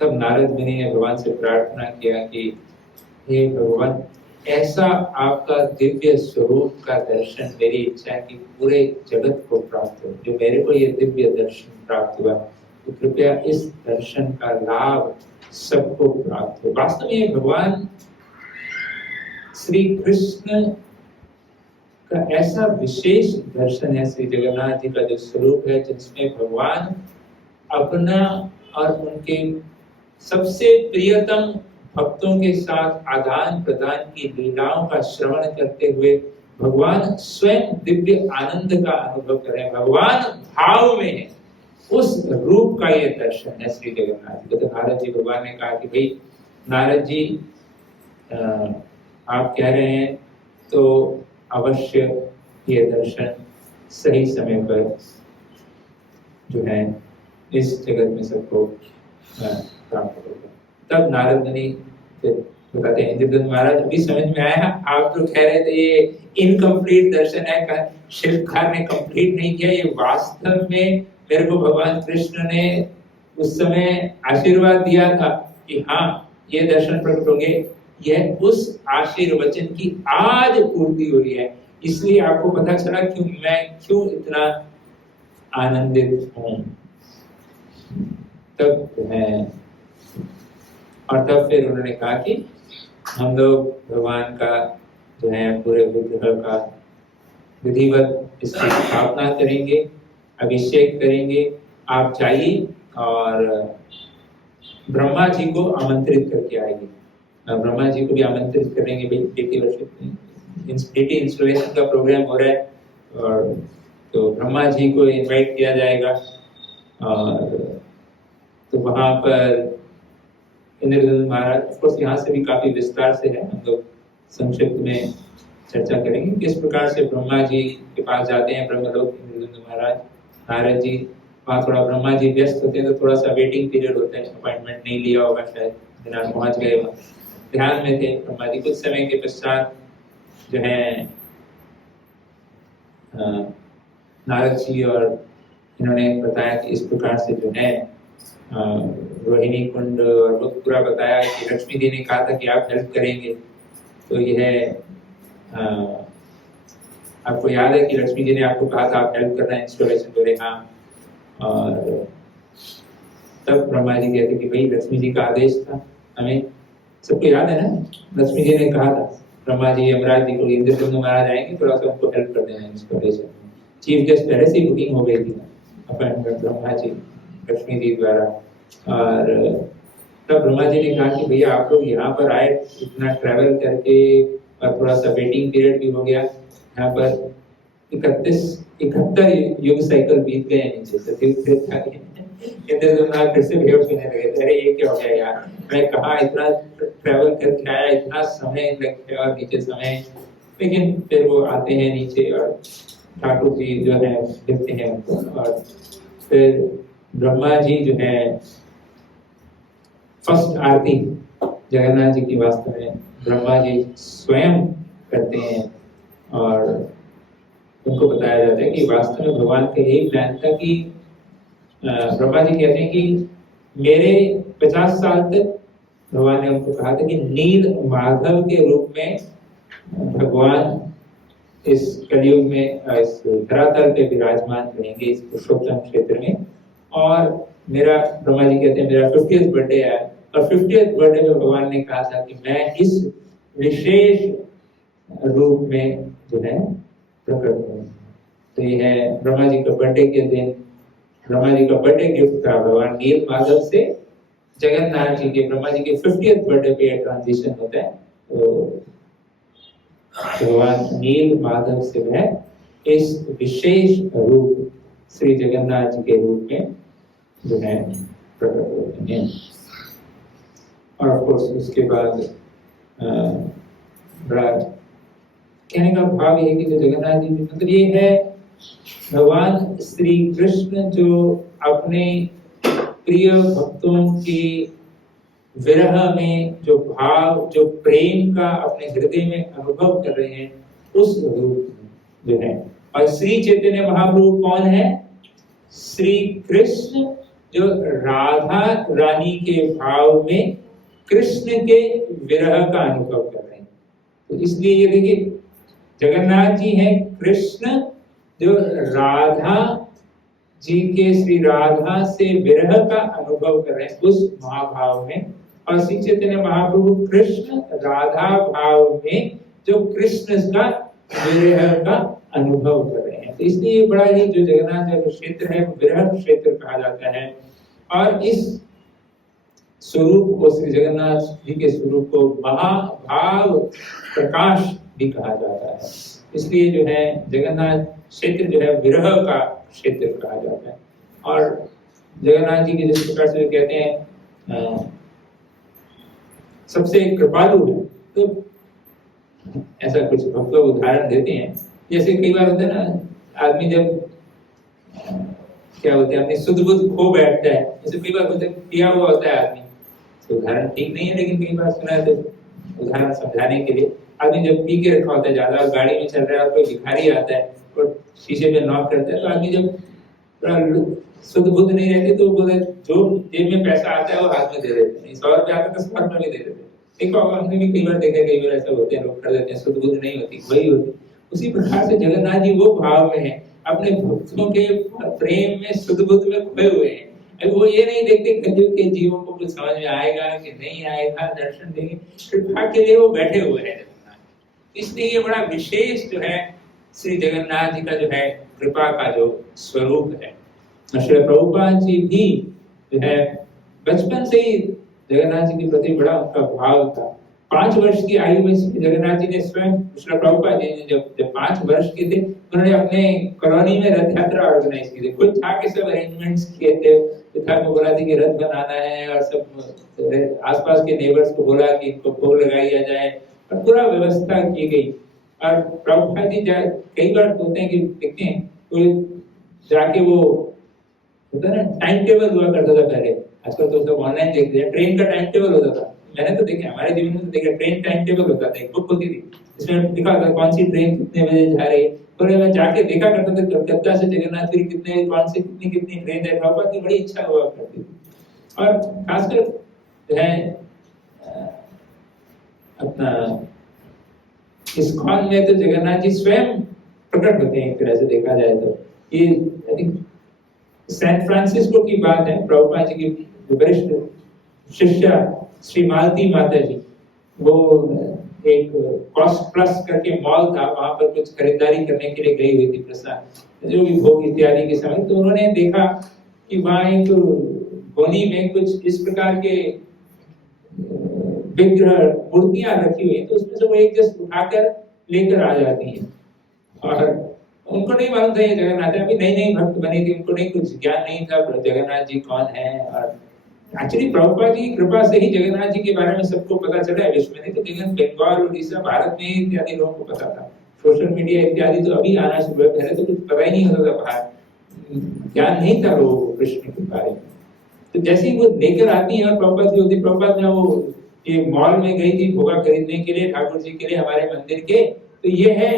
तब नारद मुनि ने भगवान से प्रार्थना किया कि हे भगवान, ऐसा आपका दिव्य स्वरूप का दर्शन मेरी इच्छा है कि पूरे जगत को प्राप्त हो। जो मेरे को ये दिव्य दर्शन प्राप्त हुआ, तो कृपया इस दर्शन का लाभ सबको प्राप्त हो। वास्तव में भगवान श्री कृष्ण का ऐसा विशेष दर्शन है, श्री जगन्नाथ जी का जो स्वरूप है, जिसमें भगवान अपना और उनके सबसे प्रियतम भक्तों के साथ आदान प्रदान की लीलाओं का श्रवण करते हुए भगवान स्वयं दिव्य आनंद का अनुभव कर रहे हैं, भगवान भाव में है, उस रूप का ये दर्शन है श्री जगन्नाथ जी। तो नारद जी भगवान ने कहा कि भाई नारद जी आप कह रहे हैं तो अवश्य ये दर्शन सही समय पर जो है इस जगत में सबको प्राप्त होगा। तब नारद मुनि बताते हैं इंद्रदत्त महाराज अभी समझ में आया, आप तो कह रहे थे ये इनकम्प्लीट दर्शन है, शिल्पकार ने कंप्लीट नहीं किया, ये वास्तव में मेरे को भगवान कृष्ण ने उस समय आशीर्वाद दिया था कि हाँ ये दर्शन प्रकट होंगे, यह उस आशीर्वचन की आज पूर्ति हो रही है। इसलिए आपको पता चला कि मैं क्यों इतना आनंदित हूं। तब है और तब फिर उन्होंने कहा कि हम लोग भगवान का जो है पूरे विग्रह का विधिवत इसकी स्थापना करेंगे, अभिषेक करेंगे। आप जाइए और ब्रह्मा जी को आमंत्रित करके आएंगे, ब्रह्मा जी को भी आमंत्रित करेंगे। डेटी इंस्टॉलेशन का प्रोग्राम हो रहा है और तो ब्रह्मा जी को इनवाइट किया जाएगा और तो वहां पर इंद्रदत्त महाराज, ऑफ कोर्स यहाँ से भी काफी विस्तार से है, हम लोग संक्षिप्त में चर्चा करेंगे किस प्रकार से ब्रह्मा जी के पास जाते हैं ब्रह्मलोक इंद्रदत्त महाराज। नारद जी वहाँ थोड़ा ब्रह्मा जी व्यस्त होते हैं तो थोड़ा सा वेटिंग पीरियड होता है, अपॉइंटमेंट नहीं लिया होगा शायद, दिनांक पहुंच गए वहाँ, ध्यान में थे ब्रह्मा जी। कुछ समय के पश्चात जो है नारद जी और इन्होंने बताया कि इस प्रकार से जो है रोहिणी कुंड और वो पूरा बताया कि लक्ष्मी जी ने कहा था कि आप हेल्प करेंगे। तो यह आपको याद है कि लक्ष्मी जी ने आपको कहा था आप हेल्प करना इंस्टॉलेशन बोले हाँ। और तब ब्रह्मा जी कहते कि भाई लक्ष्मी जी का आदेश था, हमें सबको याद है ना, लक्ष्मी जी ने कहा था ब्रह्मा जी यमराज जी को इंद्रदत्त महाराज आएंगे थोड़ा सा उनको हेल्प कर देना इंस्टॉलेशन में। चीफ गेस्ट पहले से ही बुकिंग हो गई थी ना, अपॉइंटमेंट ब्रह्मा जी लक्ष्मी जी द्वारा। और तब ब्रह्मा जी ने कहा कि भैया आप लोग यहाँ पर आए, इतना ट्रैवल करके और थोड़ा सा वेटिंग पीरियड भी हो गया, यहाँ पर 71 युग साइकिल बीत गए नीचे से, फिर से बेहोश होने लगे। अरे ये क्या हो गया यार, मैं कहा इतना ट्रैवल करके आया, इतना समय लग गया और नीचे समय। लेकिन फिर वो आते हैं नीचे और ठाकुर जी जो है लिखते हैं उनको, और फिर ब्रह्मा जी जो है फर्स्ट आरती जगन्नाथ जी की वास्तव में ब्रह्मा जी स्वयं करते हैं। और उनको बताया जाता है कि वास्तव में भगवान का यही प्लान था कि ब्रह्मा जी कहते हैं कि मेरे 50 साल तक भगवान ने उनको कहा था कि नील माधव के रूप में भगवान इस कलयुग में इस धरातल पे विराजमान रहेंगे इस पुरुषोत्तम क्षेत्र में। और मेरा ब्रह्मा जी कहते हैं मेरा 50th बर्थडे आया और 50th बर्थडे में भगवान ने कहा था कि मैं इस विशेष रूप में जो है प्रकट हूँ। तो ये है ब्रह्मा जी का बर्थडे के दिन, ब्रह्मा जी का बर्थडे गिफ्ट था भगवान नील माधव से जगन्नाथ जी के, ब्रह्मा जी के 50th बर्थडे पे ट्रांजिशन होता है। तो भगवान नील माधव से वह इस विशेष रूप श्री जगन्नाथ जी के रूप में जो है प्रकट होते हैं। और ऑफ कोर्स उसके बाद बड़ा कहने का भाव ये है कि जो जगन्नाथ जी मतलब ये है भगवान श्री कृष्ण जो अपने प्रिय भक्तों की विरह में जो भाव, जो प्रेम का अपने हृदय में अनुभव कर रहे हैं, उस रूप जो है। और श्री चैतन्य महाप्रभु कौन है? श्री कृष्ण जो राधा रानी के भाव में कृष्ण के विरह का अनुभव कर रहे हैं। तो इसलिए ये देखिए जगन्नाथ जी हैं कृष्ण जो राधा जी के, श्री राधा से विरह का अनुभव कर रहे हैं उस महाभाव में। और श्री चैतन्य महाप्रभु कृष्ण राधा भाव में जो कृष्ण का विरह का अनुभव कर रहे हैं। तो इसलिए बड़ा ही जो जगन्नाथ जी का क्षेत्र है वो विरह क्षेत्र कहा जाता है। और इस स्वरूप को, श्री जगन्नाथ जी के स्वरूप को महाभाव प्रकाश भी कहा जाता है। इसलिए जो है जगन्नाथ क्षेत्र जो है विरह का क्षेत्र कहा जाता है। और जगन्नाथ जी के जिस प्रकार से कहते हैं सबसे कृपालु है, तो ऐसा कुछ भक्त लोग उदाहरण देते हैं। जैसे कई बार होता है ना, आदमी जब क्या होता है अपनी सुध बुध खो बैठता है, जैसे कई बार होता है पिया हुआ होता है आदमी, तो उदाहरण ठीक नहीं है लेकिन कई बार सुना है, तो उदाहरण समझाने के लिए आदमी जब पी के रखा होता है ज्यादा और गाड़ी में चल रहा है और कोई भिखारी आता है और शीशे पे नॉक करता है, तो आदमी जब शुद्ध बुद्ध नहीं रहते तो बोले जो जेब में पैसा आता है वो हाथ में दे देते हैं, 100 रुपये आता है तो 100 रुपये भी दे देते हैं। देखो हमने भी कई बार देखा, कई बार ऐसा होते हैं, लोग कर देते हैं, शुद्ध बुद्ध नहीं होती, वही होती। उसी प्रकार से जगन्नाथ जी वो भाव में है, अपने भक्तों के प्रेम में शुद्ध बुद्ध में खोए हुए हैं। अब वो ये नहीं देखते कलयुग के जीवों को कुछ समझ में आएगा कि नहीं आएगा, दर्शन देंगे, कृपा के लिए वो बैठे हुए हैं जगन्नाथ। इसलिए ये बड़ा विशेष जो है श्री जगन्नाथ जी का जो है कृपा का जो स्वरूप है। श्री प्रभुपाद जी भी जो है बचपन से ही जगन्नाथ जी के प्रति बड़ा उनका भाव था। 5 वर्ष की आयु में जगन्नाथ जी ने स्वयं, श्री प्रभुपाद जी ने जब 5 वर्ष के थे, उन्होंने अपने कॉलोनी में रथ यात्रा ऑर्गेनाइज की थी। खुद था के सब अरेंजमेंट्स किए थे, पिता को बोला थी कि रथ बनाना है और सब आसपास के नेबर्स को बोला कि इनको भोग लगाया जाए और पूरा व्यवस्था की गई। और प्रभुपाद जी कई बार होते हैं कि देखते हैं तो जाके वो होता है ना, टाइम टेबल हुआ करता था पहले, आजकल तो सब ऑनलाइन देखते हैं, ट्रेन का टाइम टेबल होता था। मैंने तो देखा, हमारे जीवन में तो देखा, ट्रेन टाइम टेबल होता था, एक बुक होती थी, इसमें लिखा था कौन सी ट्रेन कितने बजे जा रही है। तो मैं जाके देखा करता था कलकत्ता से जगन्नाथपुरी कितने, कौन से कितनी ट्रेन है। प्रभुपाद की बड़ी इच्छा हुआ करती थी। और खासकर जो है अपना इस्कॉन में तो जगन्नाथ जी स्वयं प्रकट होते हैं एक तरह से देखा जाए तो। ये आई थिंक सैन फ्रांसिस्को की बात है, प्रभुपाद जी की वरिष्ठ शिष्या श्री मालती माता जी, वो एक कॉस्ट प्लस करके मॉल था, वहां पर कुछ खरीदारी करने के लिए गई हुई थी, प्रसाद जो भी भोग इत्यादि के समय। तो उन्होंने देखा कि वहां एक कोनी में कुछ इस प्रकार के विग्रह मूर्तियां रखी हुई, तो उसमें से वो एक जस्ट उठाकर लेकर आ जाती है। और उनको नहीं मालूम था ये जगन्नाथ है, अभी नई नई भक्त बनी थी, उनको नहीं कुछ ज्ञान नहीं था जगन्नाथ जी कौन है। और एक्चुअली प्रभुपाद जी की कृपा से ही जगन्नाथ जी के बारे में सबको पता चला है विश्व में, नहीं तो लेकिन बंगाल, उड़ीसा, भारत में इत्यादि लोगों को पता था। सोशल मीडिया इत्यादि तो अभी आना शुरू है, पहले तो कुछ पता ही नहीं होता था, बाहर ज्ञान नहीं था लोगों को कृष्ण के बारे में। तो जैसे ही वो लेकर आती है, और प्रभुपाद जी होती, प्रभुपाद में वो ये मॉल में गई थी भोगा खरीदने के लिए ठाकुर जी के लिए हमारे मंदिर के, तो ये है,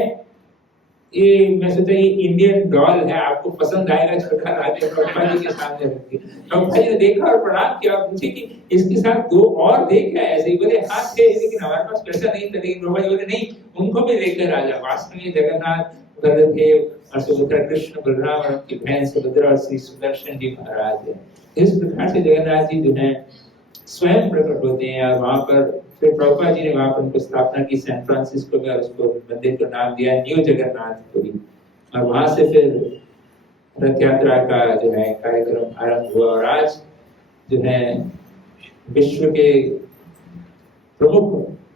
ये मैं सोचा ये इंडियन डॉल है, आपको पसंद आएगा, छोटा राजा प्रभुपाद जी के सामने रखी। प्रभुपाद जी ने देखा और प्रणाम किया, पूछे कि इसके साथ 2 और दे क्या? ऐसे ही बोले हाँ थे, लेकिन हमारे पास पैसा नहीं था। लेकिन प्रभुपाद जी बोले नहीं, उनको भी लेकर आ जा। वास्तव में जगन्नाथ, बलदेव और सुभद्रा, कृष्ण बलराम और उनकी बहन सुभद्रा और श्री सुदर्शन जी महाराज है। इस प्रकार से जगन्नाथ जी जो है स्वयं प्रकट होते हैं। और वहां पर फिर प्रभुपाद जी ने वहां पर उनको स्थापना की सैन फ्रांसिस्को में, और उसको मंदिर का नाम दिया न्यू जगन्नाथपुरी। और वहां से फिर रथ यात्रा का जो है कार्यक्रम आरंभ हुआ। और आज जो है विश्व के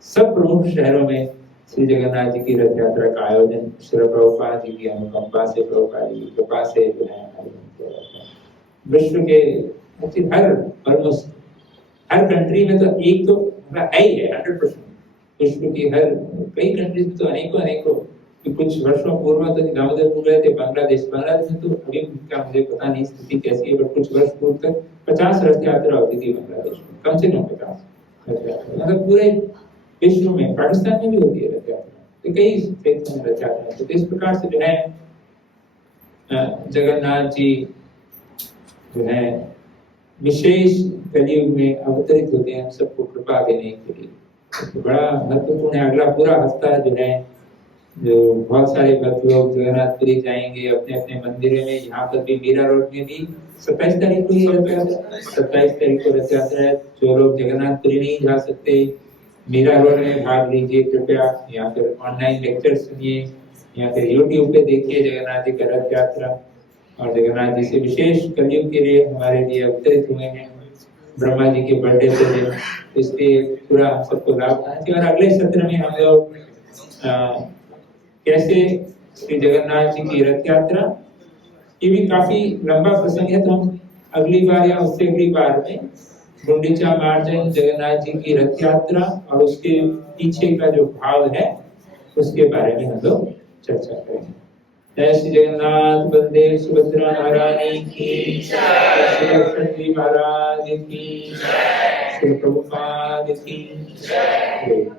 सब प्रमुख शहरों में श्री जगन्नाथ जी की रथ यात्रा का आयोजन श्री प्रभुपाद जी की अनुकंपा से, प्रभुपाद जी की कृपा से जो है आयोजन किया जाता है। विश्व के हर कंट्री में तो एक तो है ही है 100%। विश्व की हर कई कंट्रीज में तो अनेकों कुछ वर्षों पूर्व तो दामोदर पूर गए थे बांग्लादेश में, तो अभी क्या मुझे पता नहीं स्थिति कैसी है, बट कुछ वर्ष पूर्व तक 50 रथ यात्रा होती थी बांग्लादेश में, कम से कम 50 रथ यात्रा, मतलब पूरे विश्व में। पाकिस्तान में भी होती है रथ यात्रा, तो कई क्षेत्रों में रथ यात्रा। तो इस प्रकार से जो है जगन्नाथ जी जो है विशेष कलयुग में अवतरित होते हैं सबको कृपा देने के लिए। तो बड़ा महत्वपूर्ण है। अगला पूरा हफ्ता जो है, जो बहुत सारे भक्त लोग जगन्नाथपुरी जाएंगे अपने अपने मंदिरों में। यहाँ पर भी मीरा रोड में भी 27 तारीख को रथ यात्रा, 27 तारीख को रथ यात्रा है। जो लोग जगन्नाथपुरी नहीं जा सकते, मीरा रोड में भाग लीजिए कृपया, या फिर ऑनलाइन लेक्चर सुनिए, या फिर यूट्यूब पे देखिए जगन्नाथ जी का रथ यात्रा। और जगन्नाथ जी से विशेष कलयुग के लिए हमारे लिए अवतरित हुए हैं। ब्रह्मा जी के बर्थडे पे दिन, इसलिए पूरा हम सबको लाभ उठाना चाहिए। और अगले सत्र में हम लोग कैसे श्री जगन्नाथ जी की रथ यात्रा, ये भी काफी लंबा प्रसंग है, तो हम अगली बार या उससे अगली बार में गुंडीचा मार्जन, जगन्नाथ जी की रथ यात्रा और उसके पीछे का जो भाव है उसके बारे में हम लोग चर्चा करेंगे। जय श्री जगन्नाथ, वंदे सुभद्रा महारानी की जय, श्री कृष्ण जी महाराज की जय, श्री प्रभुपाद की जय।